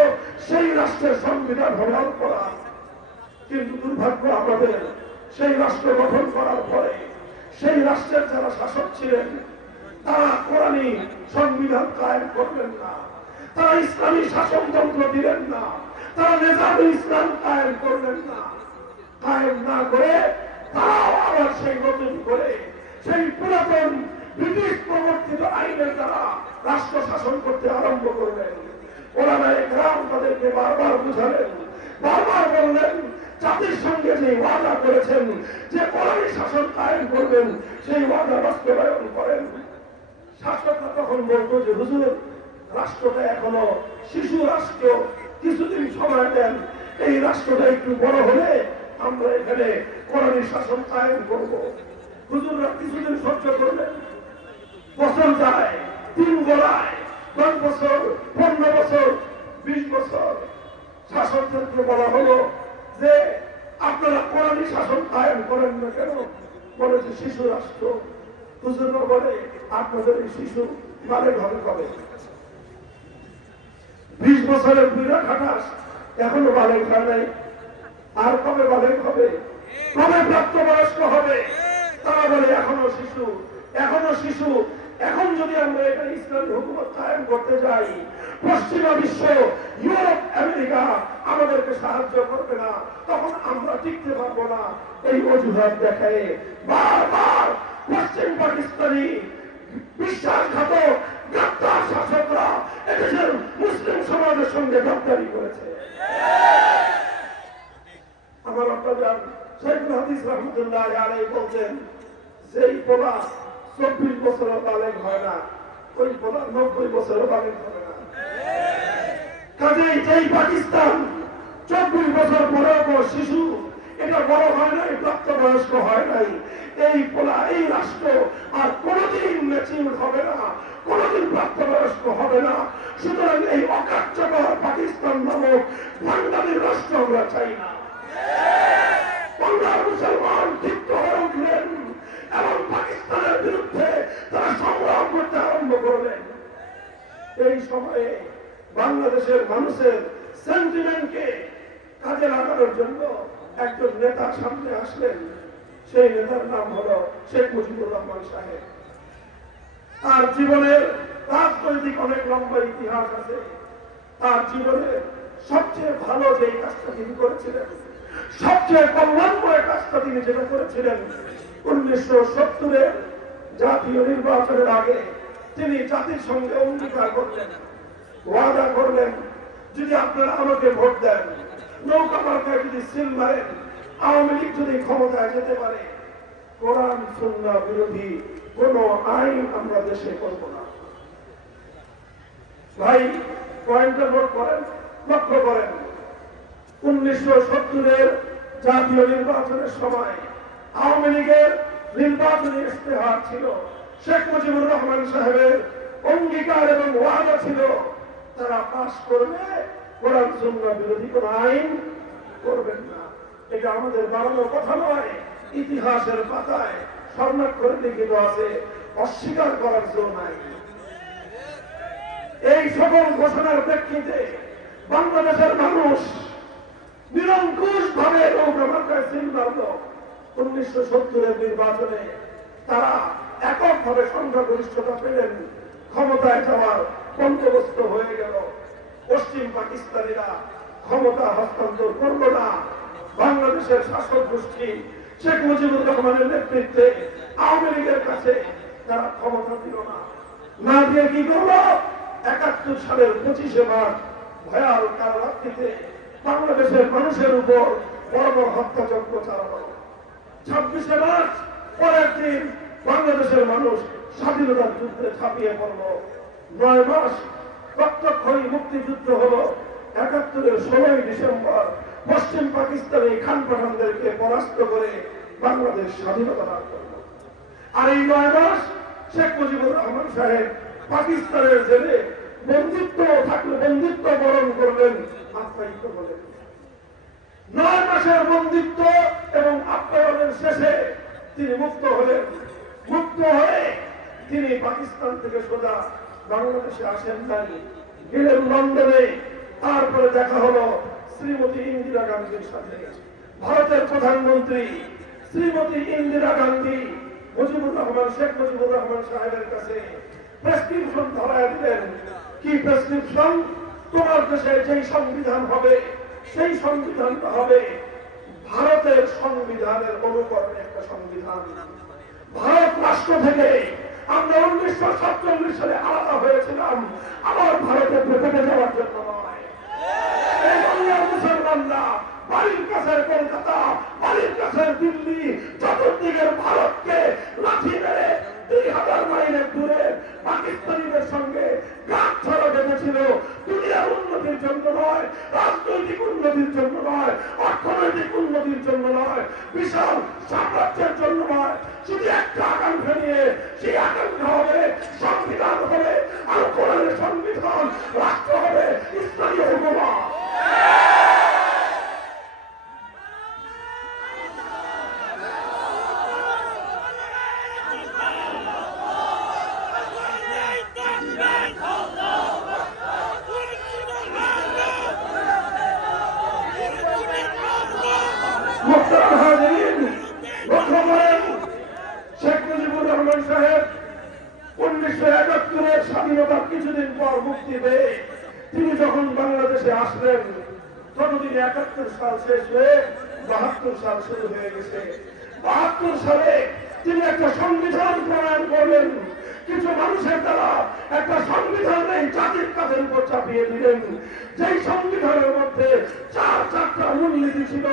সেই রাষ্ট্রের সংবিধান হরণ করা। কিন্তু দুর্ভাগ্য আমাদের, সেই রাষ্ট্র গঠন করার পরে সেই রাষ্ট্রের যারা শাসক ছিলেন তারা কোরআনী সংবিধান কায়েম করলেন না, তারা ইসলামী শাসনতন্ত্র দিলেন না, তারা নিজামে ইসলাম কায়েম করলেন না। কায়েম না করে তারাও আবার সেই নতুন করে সেই পুরাতন ব্রিটিশ প্রবর্তিত আইনের দ্বারা রাষ্ট্র শাসন করতে আরম্ভ করলেন। ওলামায়ে কেরাম তাদেরকে বারবার বুঝালেন, বারবার বললেন জাতির সঙ্গে যে ওয়াদা করেছেন যে কোরআনী শাসন কায়েম করবেন সেই ওয়াদা বাস্তবায়ন করেন। শাসকরা তখন বলতো যে হুজুর, রাষ্ট্রটা এখনো শিশু রাষ্ট্র, কিছুদিন সময় দেন, এই রাষ্ট্রটা একটু বড় হলে আমরা এখানে কোরআনী শাসন কায়েম করব। হুজুররা কিছুদিন সহ্য করলেন, বছর যায়, 3 গড়ায়, 10 বছর, 15 বছর, 20 বছর। শাসকদেরকে বলা হলো যে আপনারা কোরআনী শাসন কায়েম করেন না কেন? বলে যে শিশু রাষ্ট্র। হুজুররা বলে আপনাদের এই শিশু বালেগ হবে কবে? 20 বছরের বুড়া খাটাস এখনো বালেগ হয় নাই, আর কবে বালেগ হবে? কবে প্রাপ্তবয়স্ক হবে? তারা বলে এখনো শিশু, এখনো শিশু। এখন যদি আমরা এখানে ইসলামী হুকুমত কায়েম করতে যাই, পশ্চিমা বিশ্ব, ইউরোপ, আমেরিকা আমাদেরকে সাহায্য করবে না, তখন আমরা টিকতে পারবো না। এই অজুহাত দেখায় বারবার পশ্চিম পাকিস্তানি বিশ্বাসঘাতক গাদ্দার শাসকরা এদেশের মুসলিম সমাজের সঙ্গে গাদ্দারি করেছে। আমার আপনার শাইখুল হাদিস রহমতুল্লাহ আলাইহি বলছেন, যেই পোলা 24 বছর বালেগ হয় না, ওই পোলা 90 বছর বালেগ হবে না। কাজেই যেই পাকিস্তান 24 বছর পরেও শিশু, এটা বড় হয় নাই, প্রাপ্তবয়স্ক হয় নাই, এই পোলা, এই রাষ্ট্র আর কোনদিন ম্যাচিউর হবে না, কোনদিন প্রাপ্তবয়স্ক হবে না। সুতরাং এই অকার্যকর পাকিস্তান নামক বাঙালির রাষ্ট্র আমরা চাই না। বাংলার মুসলমান ক্ষিপ্ত হয়ে উঠলেন এবং পাকিস্তানের বিরুদ্ধে তারা সংগ্রাম করতে আরম্ভ করলেন। এই সময়ে বাংলাদেশের মানুষের সেন্টিমেন্টকে কাজে লাগানোর জন্য একজন নেতা সামনে আসলেন। সেই নেতার নাম হলো শেখ মুজিবুর রহমান সাহেব। তার জীবনের রাজনৈতিক অনেক লম্বা ইতিহাস আছে। তার জীবনের সবচেয়ে ভালো যে কাজটা তিনি করেছিলেন, সবচেয়ে কল্যাণময় কাজটা তিনি যেটা করেছিলেন, 1970-এর জাতীয় নির্বাচনের আগে তিনি জাতির সঙ্গে অঙ্গীকার করলেন, ওয়াদা করলেন, যদি আপনারা আমাকে ভোট দেন, নৌকা মার্কায় যদি সিল মারেন, আওয়ামী লীগ যদি ক্ষমতায় যেতে পারে, কোরআন সুন্নাহ বিরোধী কোন আইন আমরা দেশে করব না। ভাই পয়েন্টটা নোট করেন, লক্ষ্য করেন, 1970-এর জাতীয় নির্বাচনের সময় আওয়ামী লীগের নির্বাচনী ইশতেহার ছিল, শেখ মুজিবুর রহমান সাহেবের অঙ্গীকার এবং ওয়াদা ছিল তারা পাশ করবে, কোরআন সুন্নাহ বিরোধী কোন আইন করবেন না। এটা আমাদের বানানো কথা নয়, ইতিহাসের পাতায় স্বর্ণাক্ষরে লিখিত আছে, অস্বীকার করার জন্য নাই। এই সকল ঘোষণার প্রেক্ষিতে বাংলাদেশের মানুষ নিরঙ্কুশ ভাবে নৌকা মার্কায় সিল মারল। 1970-এর নির্বাচনে তারা এককভাবে সংখ্যাগরিষ্ঠতা পেলেন, ক্ষমতায় যাওয়ার বন্দোবস্ত হয়ে গেল। পশ্চিম পাকিস্তানিরা ক্ষমতা হস্তান্তর করল না। বাংলাদেশের শাসক গোষ্ঠী শেখ মুজিবুর রহমানের নেতৃত্বে আওয়ামী লীগের কাছে তারা ক্ষমতা দিল না। না দিয়ে কি করল? 71 সালের 25শে মার্চ ভয়াল কারারাত্রিতে বাংলাদেশের মানুষের উপর বড় বড় হত্যাযজ্ঞ চালানো। 26শে মার্চ পরের দিন বাংলাদেশের মানুষ স্বাধীনতার যুদ্ধে ঝাঁপিয়ে পড়ল। 9 মাস রক্তক্ষয়ী মুক্তিযুদ্ধ হলো। 71-এর 16ই ডিসেম্বর পশ্চিম পাকিস্তানে খান পাঠানদেরকে পরাস্ত করে বাংলাদেশ স্বাধীনতা লাভ করল। আর এই 9 মাস শেখ মুজিবুর রহমান সাহেব পাকিস্তানের জেলে বন্দিত্ব থাকলে বন্দিত্ব বরণ করলেন, আপ্যায়িত হলেন। 9 মাসের বন্দিত্ব এবং আপ্যায়নের শেষে তিনি মুক্ত হলেন। মুক্ত হয়ে তিনি পাকিস্তান থেকে সোজা বাংলাদেশে আসেন নাই, গেলেন লন্ডনে। তারপরে দেখা হলো শ্রীমতী ইন্দিরা গান্ধীর সাথে। ভারতের প্রধানমন্ত্রী শ্রীমতী ইন্দিরা গান্ধী মুজিবুর রহমান, শেখ মুজিবুর রহমান সাহেবের কাছে প্রেসক্রিপশন ধরায় দিলেন। কি প্রেসক্রিপশন? তোমার দেশে যেই সংবিধান হবে সেই সংবিধানটা হবে ভারতের সংবিধানের অনুকরণে একটা সংবিধান। ভারত রাষ্ট্র থেকে আমরা 1947 সালে আলাদা হয়েছিলাম, আবার ভারতে ফেটে যাওয়ার জন্য নয়। এই বাংলার মুসলমানরা বাড়ির কাছের কলকাতা, বাড়ির কাছের দিল্লি, চতুর্দিকের ভারতকে লাঠি মেরে 2000 মাইলের দূরে পাকিস্তানিদের সঙ্গে গাছ ছড়া বেঁধেছিল। দুনিয়ার উন্নতির জন্য নয়, রাজনৈতিক উন্নতির জন্য নয়, অর্থনৈতিক উন্নতির জন্য নয়, বিশাল সাম্রাজ্যের জন্য নয়, শুধু একটা আকাঙ্ক্ষা নিয়ে। সেই আকাঙ্ক্ষা হবে সংবিধান হবে, আর কোরআনের সংবিধান, রাষ্ট্র হবে ইসলামী হুকুমত। শেখ মুজিবুর রহমান সাহেব 1971 স্বাধীনতার কিছুদিন পর মুক্তি পেয়ে তিনি যখন বাংলাদেশে আসলেন, ততদিন 71 সাল শেষ হয়ে 72 সাল শুরু হয়ে গেছে। 72 সালে তিনি একটা সংবিধান প্রণয়ন করলেন। কিছু মানুষের দ্বারা একটা সংবিধান এই জাতির কাঁধের উপর চাপিয়ে দিলেন। যেই সংবিধানের মধ্যে চারটা মূলনীতি ছিল,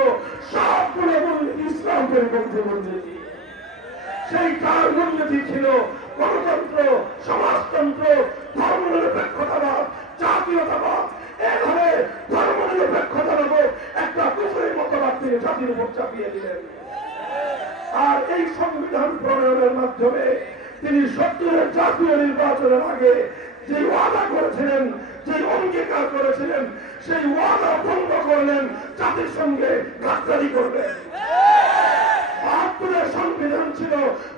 সবগুলো মূলনীতি ইসলাম পরিপন্থী মূলনীতি। সেই চার মূলনীতি ছিল গণতন্ত্র, সমাজতন্ত্র, ধর্মনিরপেক্ষতাবাদ, জাতীয়তাবাদ। এভাবে ধর্মনিরপেক্ষতা নামক একটা কুফরি মতবাদ তিনি জাতির উপর চাপিয়ে দিলেন। আর এই সংবিধান প্রণয়নের মাধ্যমে তিনি 70-এর জাতীয় নির্বাচনের আগে যে ওয়াদা করেছিলেন, যে অঙ্গীকার করেছিলেন, সেই ওয়াদা ভঙ্গ করলেন, জাতির সঙ্গে গাদ্দারি করবেন। 72-এর সংবিধান ছিল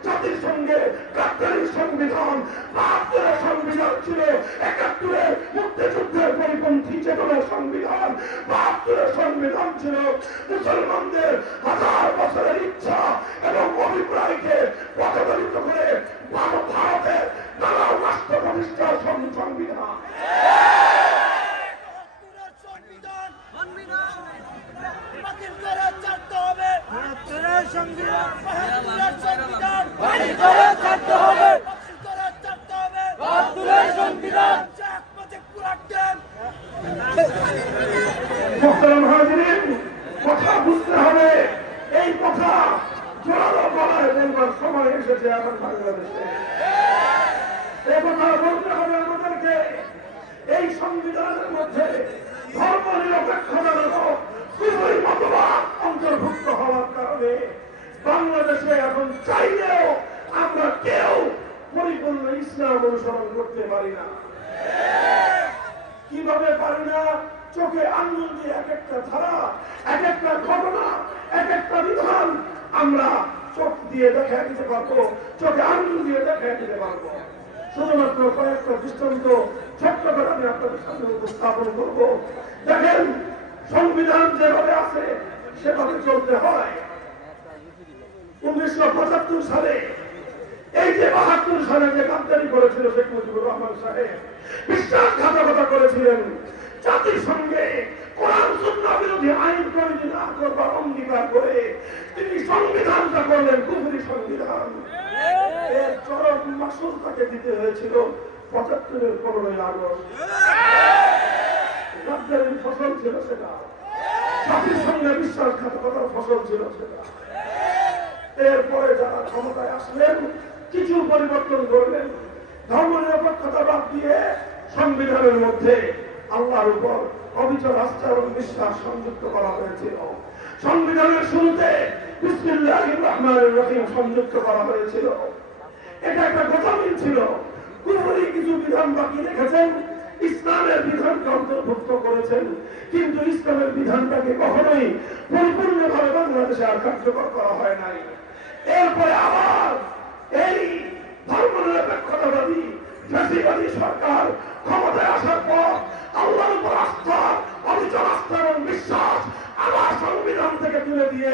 জাতির সঙ্গে গাদ্দারির সংবিধান। 72-এর সংবিধান ছিল 71-এর মুক্তিযুদ্ধের পরিপন্থী চেতনার সংবিধান। 72-এর সংবিধান ছিল মুসলমানদের হাজার বছরের ইচ্ছা এবং অভিপ্রায়কে পথদলিত করে ভারতের নানা রাষ্ট্র প্রতিষ্ঠার সংবিধান। কথা বুঝতে হবে, এই কথা জোরালো গলায় বলবার সময় এসেছে এখন বাংলাদেশে। এই কথা বলতে হবে আমাদেরকে। এই সংবিধানের মধ্যে ধর্ম নিরপেক্ষতা নামক কুফরি মতবাদ অন্তর্ভুক্ত হওয়ার কারণে বাংলাদেশে এখন চাইলেও আমরা কেউ পরিপূর্ণ ইসলাম অনুসরণ করতে পারি না। কিভাবে পারি না? চোখে আঙ্গুল দিয়ে এক একটা ধারা, এক একটা ঘটনা, এক একটা বিধান আমরা চোখ দিয়ে দেখা দিতে পারবো, চোখে আঙ্গুল দিয়ে দেখা দিতে পারবো। শুধুমাত্র কয়েকটা দৃষ্টান্ত ছোট্ট করে আমি আপনাদের সামনে উপস্থাপন করবো। দেখেন, সংবিধান যেভাবে আছে সেভাবে চলতে হয়। 1975 সালে এই যে 72 সালে যে গাদ্দারি করেছিল শেখ মুজিবুর রহমান সাহেব, বিশ্বাসঘাতকতা করেছিলেন, জাতির সঙ্গে কোরআন সুন্নাহ বিরোধী আইন তৈরি না করবার অঙ্গীকার করে তিনি সংবিধানটা করলেন কুফরি সংবিধান। এর চরম মাসুল তাকে দিতে হয়েছিল 75-এর 15ই আগস্ট। গাদ্দারির ফসল ছিল সেটা, জাতির সঙ্গে বিশ্বাসঘাতকতার ফসল ছিল সেটা। এরপরে যারা ক্ষমতায় আসলেন কিছু পরিবর্তন করলেন, ধর্ম নিরপেক্ষতা বাদ দিয়ে সংবিধানের মধ্যে আল্লাহর উপর অবিচল আস্থা এবং বিশ্বাস সংযুক্ত করা হয়েছিল। সংবিধানের শুরুতে বিসমিল্লাহির রহমানির রহিম সংযুক্ত করা হয়েছিল। এটা একটা গোটামিল ছিল। কুফরি কিছু বিধান বাকি রেখেছেন, ইসলামের বিধানকে অন্তর্ভুক্ত করেছেন, কিন্তু ইসলামের বিধানটাকে কখনোই পরিপূর্ণভাবে বাংলাদেশে আর কার্যকর করা হয় নাই। এরপরে আবার এই ধর্মনিরপেক্ষতাবাদী ফ্যাসিবাদী সরকার ক্ষমতায় আসার পর আল্লাহর উপর আস্থা, অবিচল আস্থা এবং বিশ্বাস আবার সংবিধান থেকে তুলে দিয়ে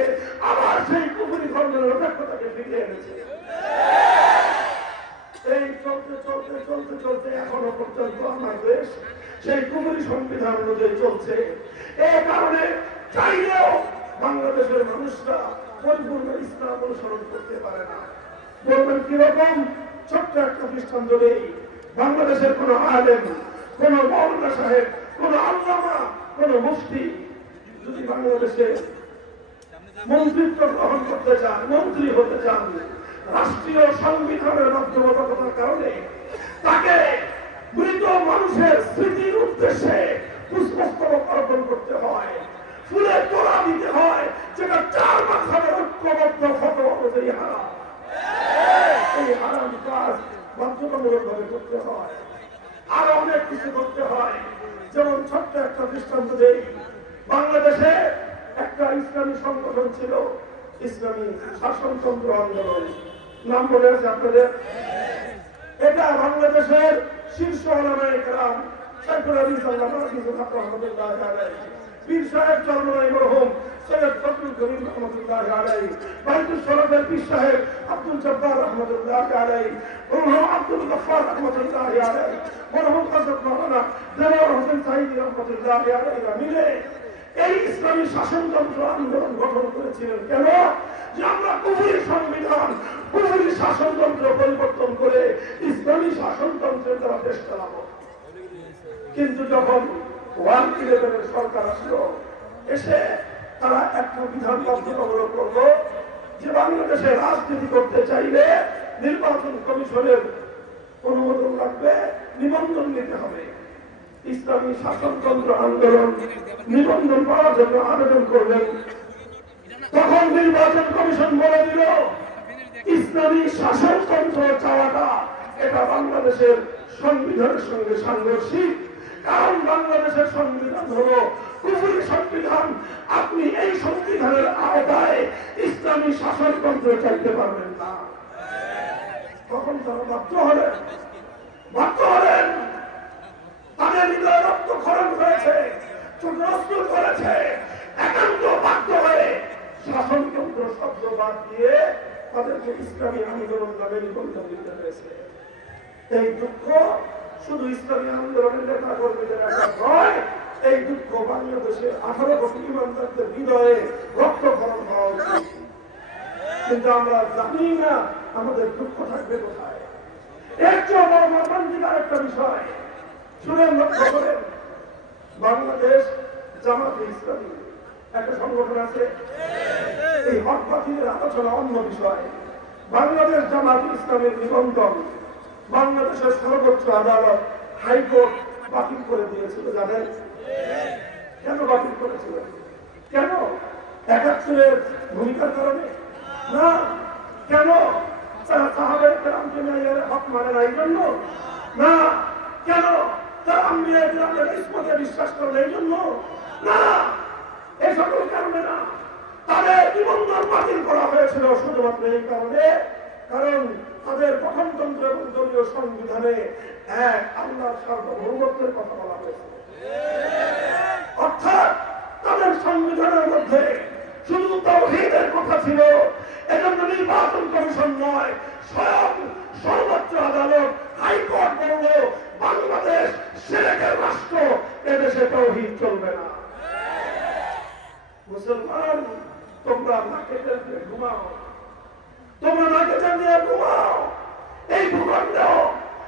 আবার সেই কুফরি ধর্মনিরপেক্ষতাকে ফিরিয়ে এনেছে। এই চলতে চলতে চলতে চলতে এখনো পর্যন্ত আমার দেশ সেই কুফরি সংবিধান অনুযায়ী চলছে। এই কারণে চাইলেও বাংলাদেশের অনুসরণ করতে পারে না। বলবেন কিরকম? ছোট্ট একটা দৃষ্টান্ত দেই। বাংলাদেশের কোন আলেম, কোন মৌলানা সাহেব, কোন আল্লামা, কোন মুফতি যদি বাংলাদেশে মন্ত্রিত্ব গ্রহণ করতে চান, মন্ত্রী হতে চান, রাষ্ট্রীয় সংবিধানের বাধ্যবাধকতার কারণে তাকে মৃত মানুষের স্মৃতির উদ্দেশ্যে পুষ্পস্তবক অর্পণ করতে হয়, ফুলের তোড়া দিতে হয়, যেটা 4 মাসের ঐক্যবদ্ধ ফটো অনুযায়ী হারাম। এই হারাম কাজ বাধ্যতামূলক ভাবে করতে হয়। আরো অনেক কিছু করতে হয়। যেমন ছোট্ট একটা দৃষ্টান্ত দেই। বাংলাদেশে একটা ইসলামী সংগঠন ছিল, ইসলামী শাসনতন্ত্র আন্দোলন। নাম মনে আছে আপনাদের? এটা বাংলাদেশের শীর্ষ ওলামায়ে কেরাম শাইখুল হাদিস আল্লামা ফিজুল হক রাহমাতুল্লাহি আলাইহি, পীর সাহেব চরমনাই মরহুম সৈয়দ ফজলুল করিম রাহমাতুল্লাহি আলাইহি, বাইতুল শরফের পীর সাহেব আব্দুল জব্বার রাহমাতুল্লাহি আলাইহি, মরহুম আব্দুল গফফার রাহমাতুল্লাহি আলাইহি, মরহুম হযরত মাওলানা দেওয়ার হোসেন সাঈদী রাহমাতুল্লাহি আলাইহি মিলে এই ইসলামী শাসনতন্ত্র আন্দোলন গঠন করেছিলেন। কেন? যে আমরা কুফরি সংবিধান, কুফরি শাসনতন্ত্র পরিবর্তন করে ইসলামী শাসনতন্ত্রের দ্বারা দেশ চালাবো। কিন্তু যখন 111 সরকার আসলো, এসে তারা একটা বিধান বাধ্যতামূলক করলো যে বাংলাদেশে রাজনীতি করতে চাইলে নির্বাচন কমিশনের অনুমোদন লাগবে, নিবন্ধন নিতে হবে। ইসলামী শাসনতন্ত্র আন্দোলন নিবন্ধন পাওয়ার জন্য আবেদন করলেন। তখন নির্বাচন কমিশন বলে দিল ইসলামী শাসনতন্ত্র চাওয়াটা এটা বাংলাদেশের সংবিধানের সঙ্গে সাংঘর্ষিক। কারণ বাংলাদেশের সংবিধান হলো কুফরি সংবিধান, আপনি এই সংবিধানের আওতায় ইসলামী শাসনতন্ত্র চাইতে পারবেন না। তখন তারা বাধ্য হলেন তাদের হৃদয় রক্তক্ষরণ হয়েছে, চোখরস্তুর করেছে, একান্ত বাধ্য হয়ে শাসনতন্ত্র শব্দ বাদ দিয়ে তাদেরকে ইসলামী আন্দোলন নামে নিবন্ধন দিতে হয়েছে। এই দুঃখ শুধু ইসলামী আন্দোলনের নেতা কর্মীদের একটা নয়, এই দুঃখ বাংলাদেশে 18 কোটি ইমানদারদের হৃদয়ে রক্তক্ষরণ হওয়া উচিত। কিন্তু আমরা জানি না আমাদের দুঃখ থাকবে কোথায়। এর চেয়ে বড় মর্মান্তিক একটা বিষয় শুনেন, লক্ষ্য করেন। বাংলাদেশ জামাতে ইসলামী একটা সংগঠন আছে। এই হক বাতিলের আলোচনা অন্য বিষয়। বাংলাদেশ জামাতে ইসলামের নিবন্ধন বাংলাদেশের সর্বোচ্চ আদালত হাইকোর্ট বাতিল করে দিয়েছিল। জানেন কেন বাতিল করেছিল? কেন? 71-এর ভূমিকার কারণে না। কেন? তারা সাহাবায়ে কেরামকে ন্যায়ের হক মানে না এই জন্য না। কেন? তারা আম্বিয়ায়ে কেরামের ইসমতে বিশ্বাস করে এই জন্য না। এই সকল কারণে না। তাদের নিবন্ধন বাতিল করা হয়েছিল শুধুমাত্র এই কারণে, কারণ তাদের গঠনতন্ত্র এবং দলীয় সংবিধানে এক আল্লাহর সার্বভৌমত্বের কথা বলা হয়েছে। অর্থাৎ তাদের সংবিধানের মধ্যে শুধু তাওহীদের কথা ছিল। এজন্য নির্বাচন কমিশন নয়, স্বয়ং সর্বোচ্চ আদালত হাইকোর্ট বলল বাংলাদেশ শিরকের রাষ্ট্র, এদেশে তাওহীদ চলবে না। মুসলমান, তোমরা নাকে টেনে ঘুমাও, তোমরা নাকে টেনে ঘুমাও। এই ভূখণ্ড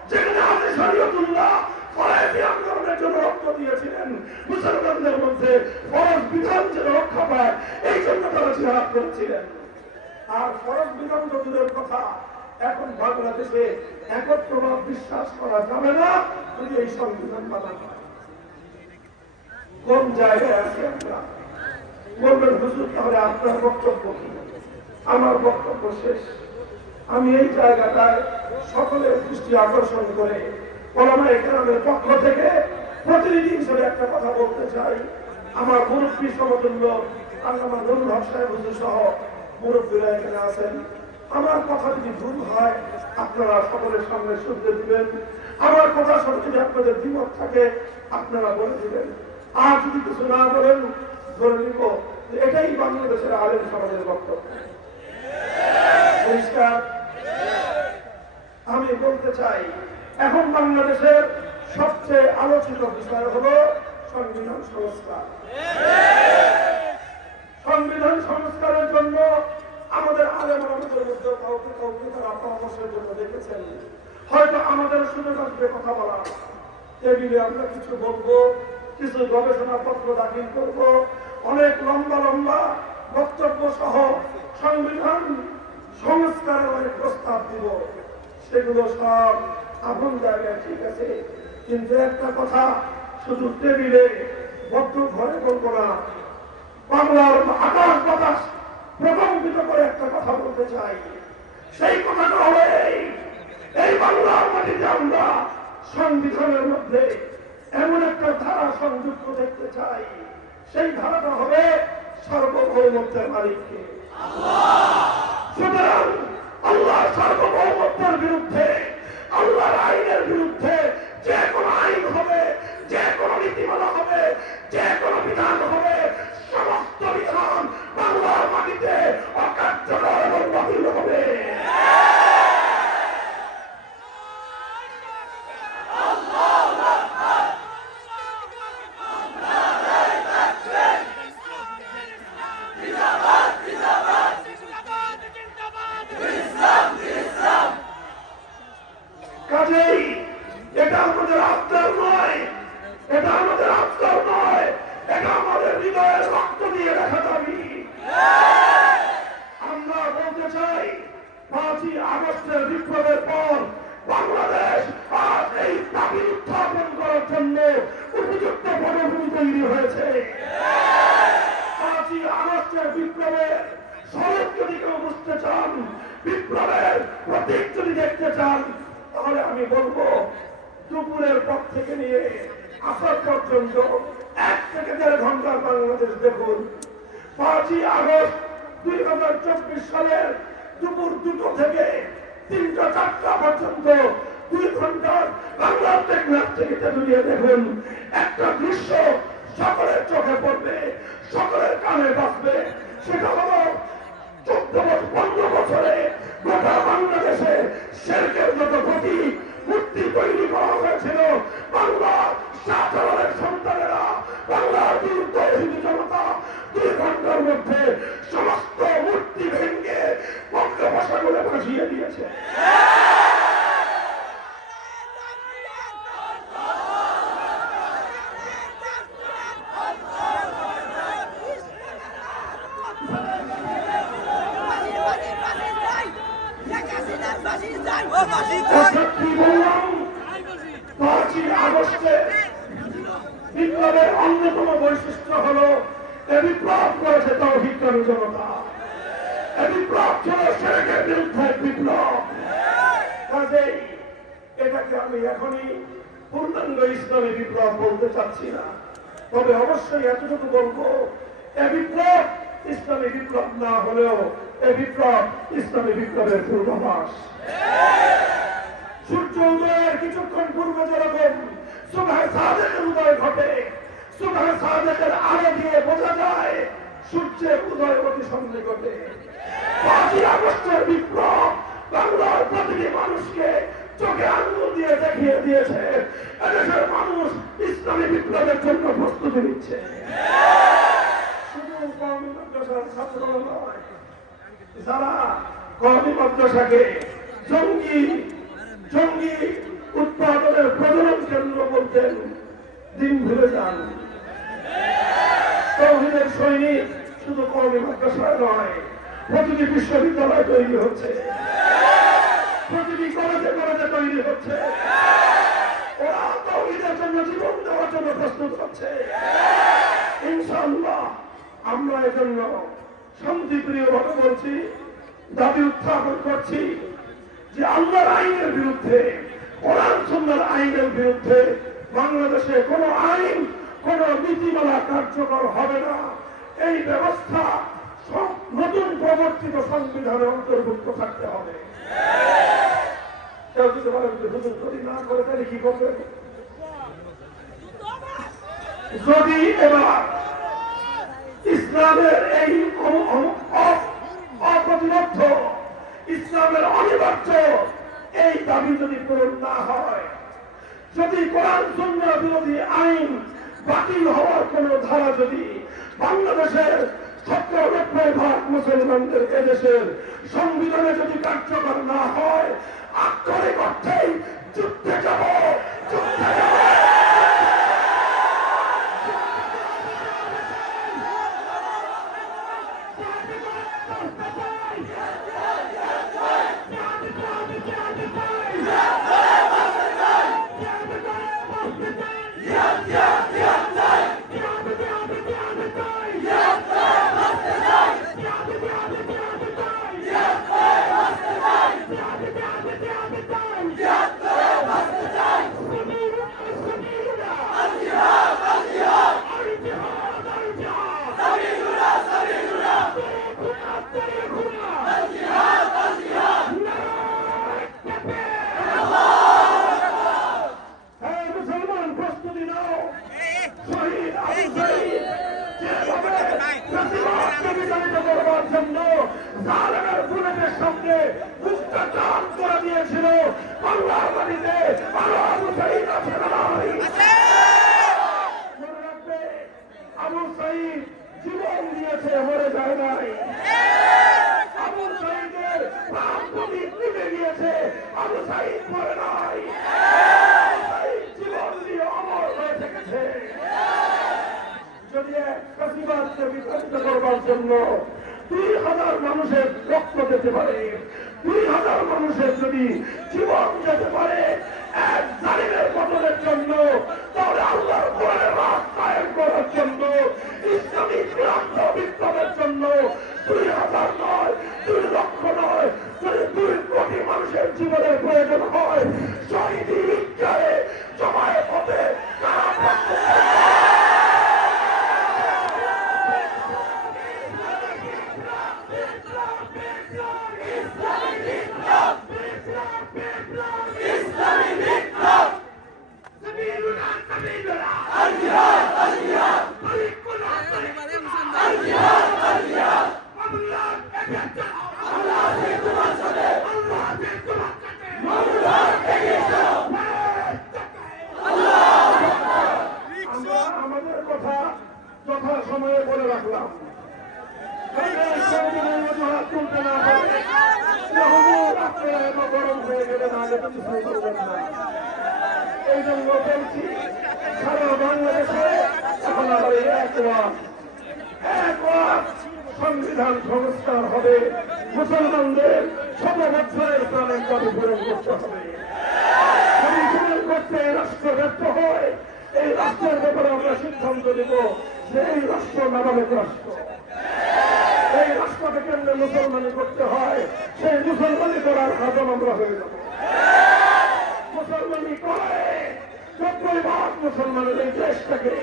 যেখানে আদি শরীয়তুল্লাহ ফরজ আন্দোলনের জন্য রক্ত দিয়েছিলেন, মুসলমানদের মধ্যে ফরজ বিধান যেন রক্ষা পায় এই জন্য তারা জিহাদ করেছিলেন। আর ফরজ বিধান তো দূরের কথা, এখন বাংলাদেশে একত্রবাদ বিশ্বাস করা যাবে না যদি এই সংবিধান মানা হয়। কোন জায়গায় আছি আমরা? বলবেন হুজুর তাহলে আপনার বক্তব্য কি? আমার বক্তব্য শেষ। আমি এই জায়গাটায় সকলের দৃষ্টি আকর্ষণ করে ওলামায়ে কেরামের পক্ষ থেকে প্রতিনিধি হিসেবে একটা কথা বলতে চাই। আমার মুরব্বী সমতুল্য আল্লামা নুরুল হক সাহেব হুজুর সহ মুরব্বীরা এখানে আছেন। আমার কথা যদি ভুল হয় আপনারা সকলের সামনে শুনতে দিবেন। আমার কথার সাথে যদি আপনাদের দ্বিমত থাকে আপনারা বলে দিবেন। আর যদি কিছু না বলেন ধরে নিব যে এটাই বাংলাদেশের আলেম সমাজের বক্তব্য। পরিষ্কার? আমি বলতে চাই এখন বাংলাদেশের সবচেয়ে আলোচিত বিষয় হলো সংবিধান সংস্কার। সংবিধান সংস্কারের জন্য আমাদের আলেম সুযোগ আসবে কথা বলা, টেবিলে আমরা কিছু বলবো, কিছু গবেষণাপত্র দাখিল করব, অনেক লম্বা লম্বা বক্তব্য সহ সংবিধান সংস্কারের অনেক প্রস্তাব দিব, সেগুলো সব আপন জায়গায় ঠিক আছে। কিন্তু একটা কথা শুধু টেবিলে বদ্ধ ঘরে বলবো না, বাংলার আকাশ বাতাস প্রকম্পিত করে একটা কথা বলতে চাই। সেই কথাটা হবে এই বাংলার মাটিতে আমরা সংবিধানের মধ্যে এমন একটা ধারা সংযুক্ত দেখতে চাই, সেই ধারাটা হবে সার্বভৌমত্বের মালিককে। সুতরাং আল্লাহর সার্বভৌমত্বের বিরুদ্ধে, আল্লাহর আইনের বিরুদ্ধে যে কোনো আইন হবে, যে কোনো নীতিমালা হবে, যে কোনো বিধান হবে, সমস্ত বিধান বাংলার মাটিতে অকার্যকর এবং বাতিল হবে। কাজেই এটা আমাদের আত্মার নয়, এটা আমাদের আত্মার নয়, এটা আমাদের হৃদয়ের রক্ত দিয়ে রাখা দাবি। আমরা বলতে চাই 5ই আগস্টের বিপ্লবের পর বাংলাদেশ আজ এই দাবির উত্থাপন করার জন্য উপযুক্ত পটভূমি তৈরি হয়েছে। 5ই আগস্টের বিপ্লবের স্বরূপ যদি কেউ বুঝতে চান, বিপ্লবের প্রতীক যদি দেখতে চান, তাহলে আমি বলবো দুপুরের পর থেকে নিয়ে আসর পর্যন্ত 1 থেকে 1.5 ঘন্টার বাংলাদেশ দেখুন। 5ই আগস্ট 2024 সালের দুপুর 2টো থেকে 3টা-4টা পর্যন্ত 2 ঘন্টার বাংলার টেকনাফ থেকে তেঁতুলিয়া দেখুন। একটা দৃশ্য সকলের চোখে পড়বে, সকলের কানে বাজবে। সেটা হলো 15 বছরে গোটা বাংলাদেশে শেরকের মতো গতি মূর্তি তৈরি করা হয়েছিল। বাংলার শাহজালালের সন্তানেরা, বাংলার বিরুদ্ধে হিন্দু জনতা 2 ঘন্টার মধ্যে সমস্ত মূর্তি ভেঙে বঙ্গোপসাগরে ভাসিয়ে দিয়েছে। বিপ্লবের অন্যতম বৈশিষ্ট্য হল বিপ্লব করেছে তাওহীদ জনতা, বিপ্লব ছিল শিরকের বিরুদ্ধে বিপ্লব। কাজেই এটাকে আমি এখনই পূর্ণাঙ্গ ইসলামী বিপ্লব বলতে চাচ্ছি না, তবে অবশ্যই এতটুকু বলবো, এ বিপ্লব ইসলামী বিপ্লব না হলেও এ বিপ্লব ইসলামী বিপ্লবের পূর্বাভাস। সূর্য উদয়ের কিছুক্ষণ পূর্বে যেরকম সুবহে সাদেকের উদয় ঘটে, সুবহে সাদেকের আলো দিয়ে বোঝা যায় সূর্যের উদয় অতি সন্ধ্যে ঘটে। 5ই আগস্টের বিপ্লব বাংলার প্রতিটি মানুষকে চোখে আঙুল দিয়ে দেখিয়ে দিয়েছে এদেশের মানুষ ইসলামী বিপ্লবের জন্য প্রস্তুতি নিচ্ছে। শুধু কওমি মাদ্রাসার ছাত্ররা নয়, যারা কওমি মাদ্রাসাকে জঙ্গি উৎপাদনের প্রজনন কেন্দ্র বলতেন, দিন ভুলে যান। তাওহীদের সৈনিক শুধু কওমি মাদ্রাসায় নয়, প্রতিটি বিশ্ববিদ্যালয় তৈরি হচ্ছে, প্রতিটি কলেজে কলেজে তৈরি হচ্ছে। ওরা তাওহীদের জন্য জীবন দেওয়ার জন্য প্রস্তুত হচ্ছে। ইনশাআল্লাহ আমরা এজন্য শান্তিপ্রিয় ভাবে বলছি, দাবি উত্থাপন করছি যে আল্লাহর আইনের বিরুদ্ধে, কোরআন সুন্নাহর আইনের বিরুদ্ধে বাংলাদেশে কোনো আইন, কোন নীতিমালা কার্যকর হবে না। এই ব্যবস্থা নতুন প্রবর্তিত সংবিধানে অন্তর্ভুক্ত থাকতে হবে। কেউ যদি বলেন যে হুজুর যদি না করে তাহলে কি করবে? যদি এবার ইসলামের এই অপ্রতিরোধ, ইসলামের অনিবার্য এই দাবি যদি পূরণ না হয়, যদি কোরআন সুন্নাহ বিরোধী আইন বাতিল হওয়ার কোন ধারা যদি বাংলাদেশের 70-90% মুসলমানদের এদেশের সংবিধানে যদি কার্যকর না হয়, আক্ষরিক অর্থেই যুদ্ধে যাব, যুদ্ধে যাব। আবু সাঈদ জীবন দিয়েছে, মরে যায় নাই। আবু সাঈদের প্রাণ নিভে গিয়েছে, আবু সাঈদ মরে নাই। জীবন দিয়ে অমর হয়ে থেকেছে। যদি ফ্যাসিবাদকে বিতাড়িত করবার জন্য 2000 মানুষের রক্ত যেতে পারে, 2000 মানুষের যদি জীবন যেতে পারে এক জালিমের পতনের জন্য, তাহলে আল্লাহর কোরআনের রাত কায়েম করার জন্য, ইসলামী ক্রান্ত বিপ্লবের জন্য 2000 নয়, 2 লক্ষ নয়, যদি 2 কোটি মানুষের জীবনের প্রয়োজন হয়, শহীদি বিজ্ঞানে জমায়েত হতে আমাদের কথা যথা সময়ে বলে রাখলাম। তুলতে না পারে গরম হয়ে গেলে নাহলে তো কিছু করবেন না। এই জন্য বলছি, সারা বাংলাদেশে এখন আবার এক সংবিধান সংস্কার হবে। মুসলমানদের 100 বছরের প্রাণের দাবি পূরণ করতে হবে। যদি পূরণ করতে এই রাষ্ট্র ব্যর্থ হয়, এই রাষ্ট্রের ব্যাপারে আমরা সিদ্ধান্ত নেব যে এই রাষ্ট্র নাবালক রাষ্ট্র। এই রাষ্ট্রকে কেন্দ্রে মুসলমানি করতে হয়, সেই মুসলমানি করার হাজম আমরা হয়ে যাব। মুসলমানি করে 90% মুসলমানের এই দেশটাকে,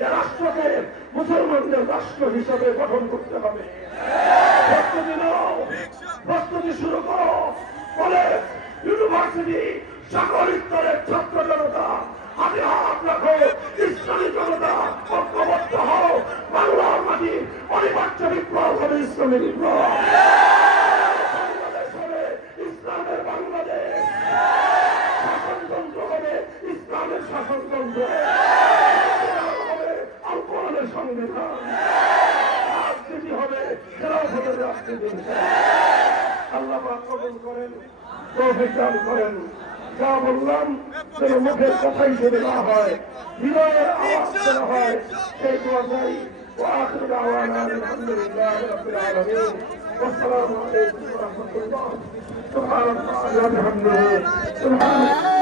এই রাষ্ট্রকে মুসলমানদের রাষ্ট্র হিসাবে গঠন করতে হবে। প্রস্তুতি শুরু করো। কলেজ, ইউনিভার্সিটি, সকল স্তরের ছাত্র জনতা হাতে হাত রাখো। ইসলামী জনতা ঐক্যবদ্ধ হও। বাংলার মাটি অনিবার্য বিপ্লব হবে, ইসলামী বিপ্লব। বাংলাদেশ হবে ইসলামের বাংলাদেশ। শাসনতন্ত্র হবে ইসলামের শাসনতন্ত্র, হবে আল কোরআনের সংবিধান। রাজনীতি হবে খেলাফতের রাজনীতি। আল্লাহ পাক কবুল করেন, তৌফিক দান করেন। যা বললাম যেন মুখের কথা হিসেবে না হয়, হৃদয়ের আওয়াজ যেন হয়, সেই দোয়া চাই। وآخر دعوانا الحمد لله رب العالمين والسلام عليكم ورحمة الله. سبحان الله وبحمده.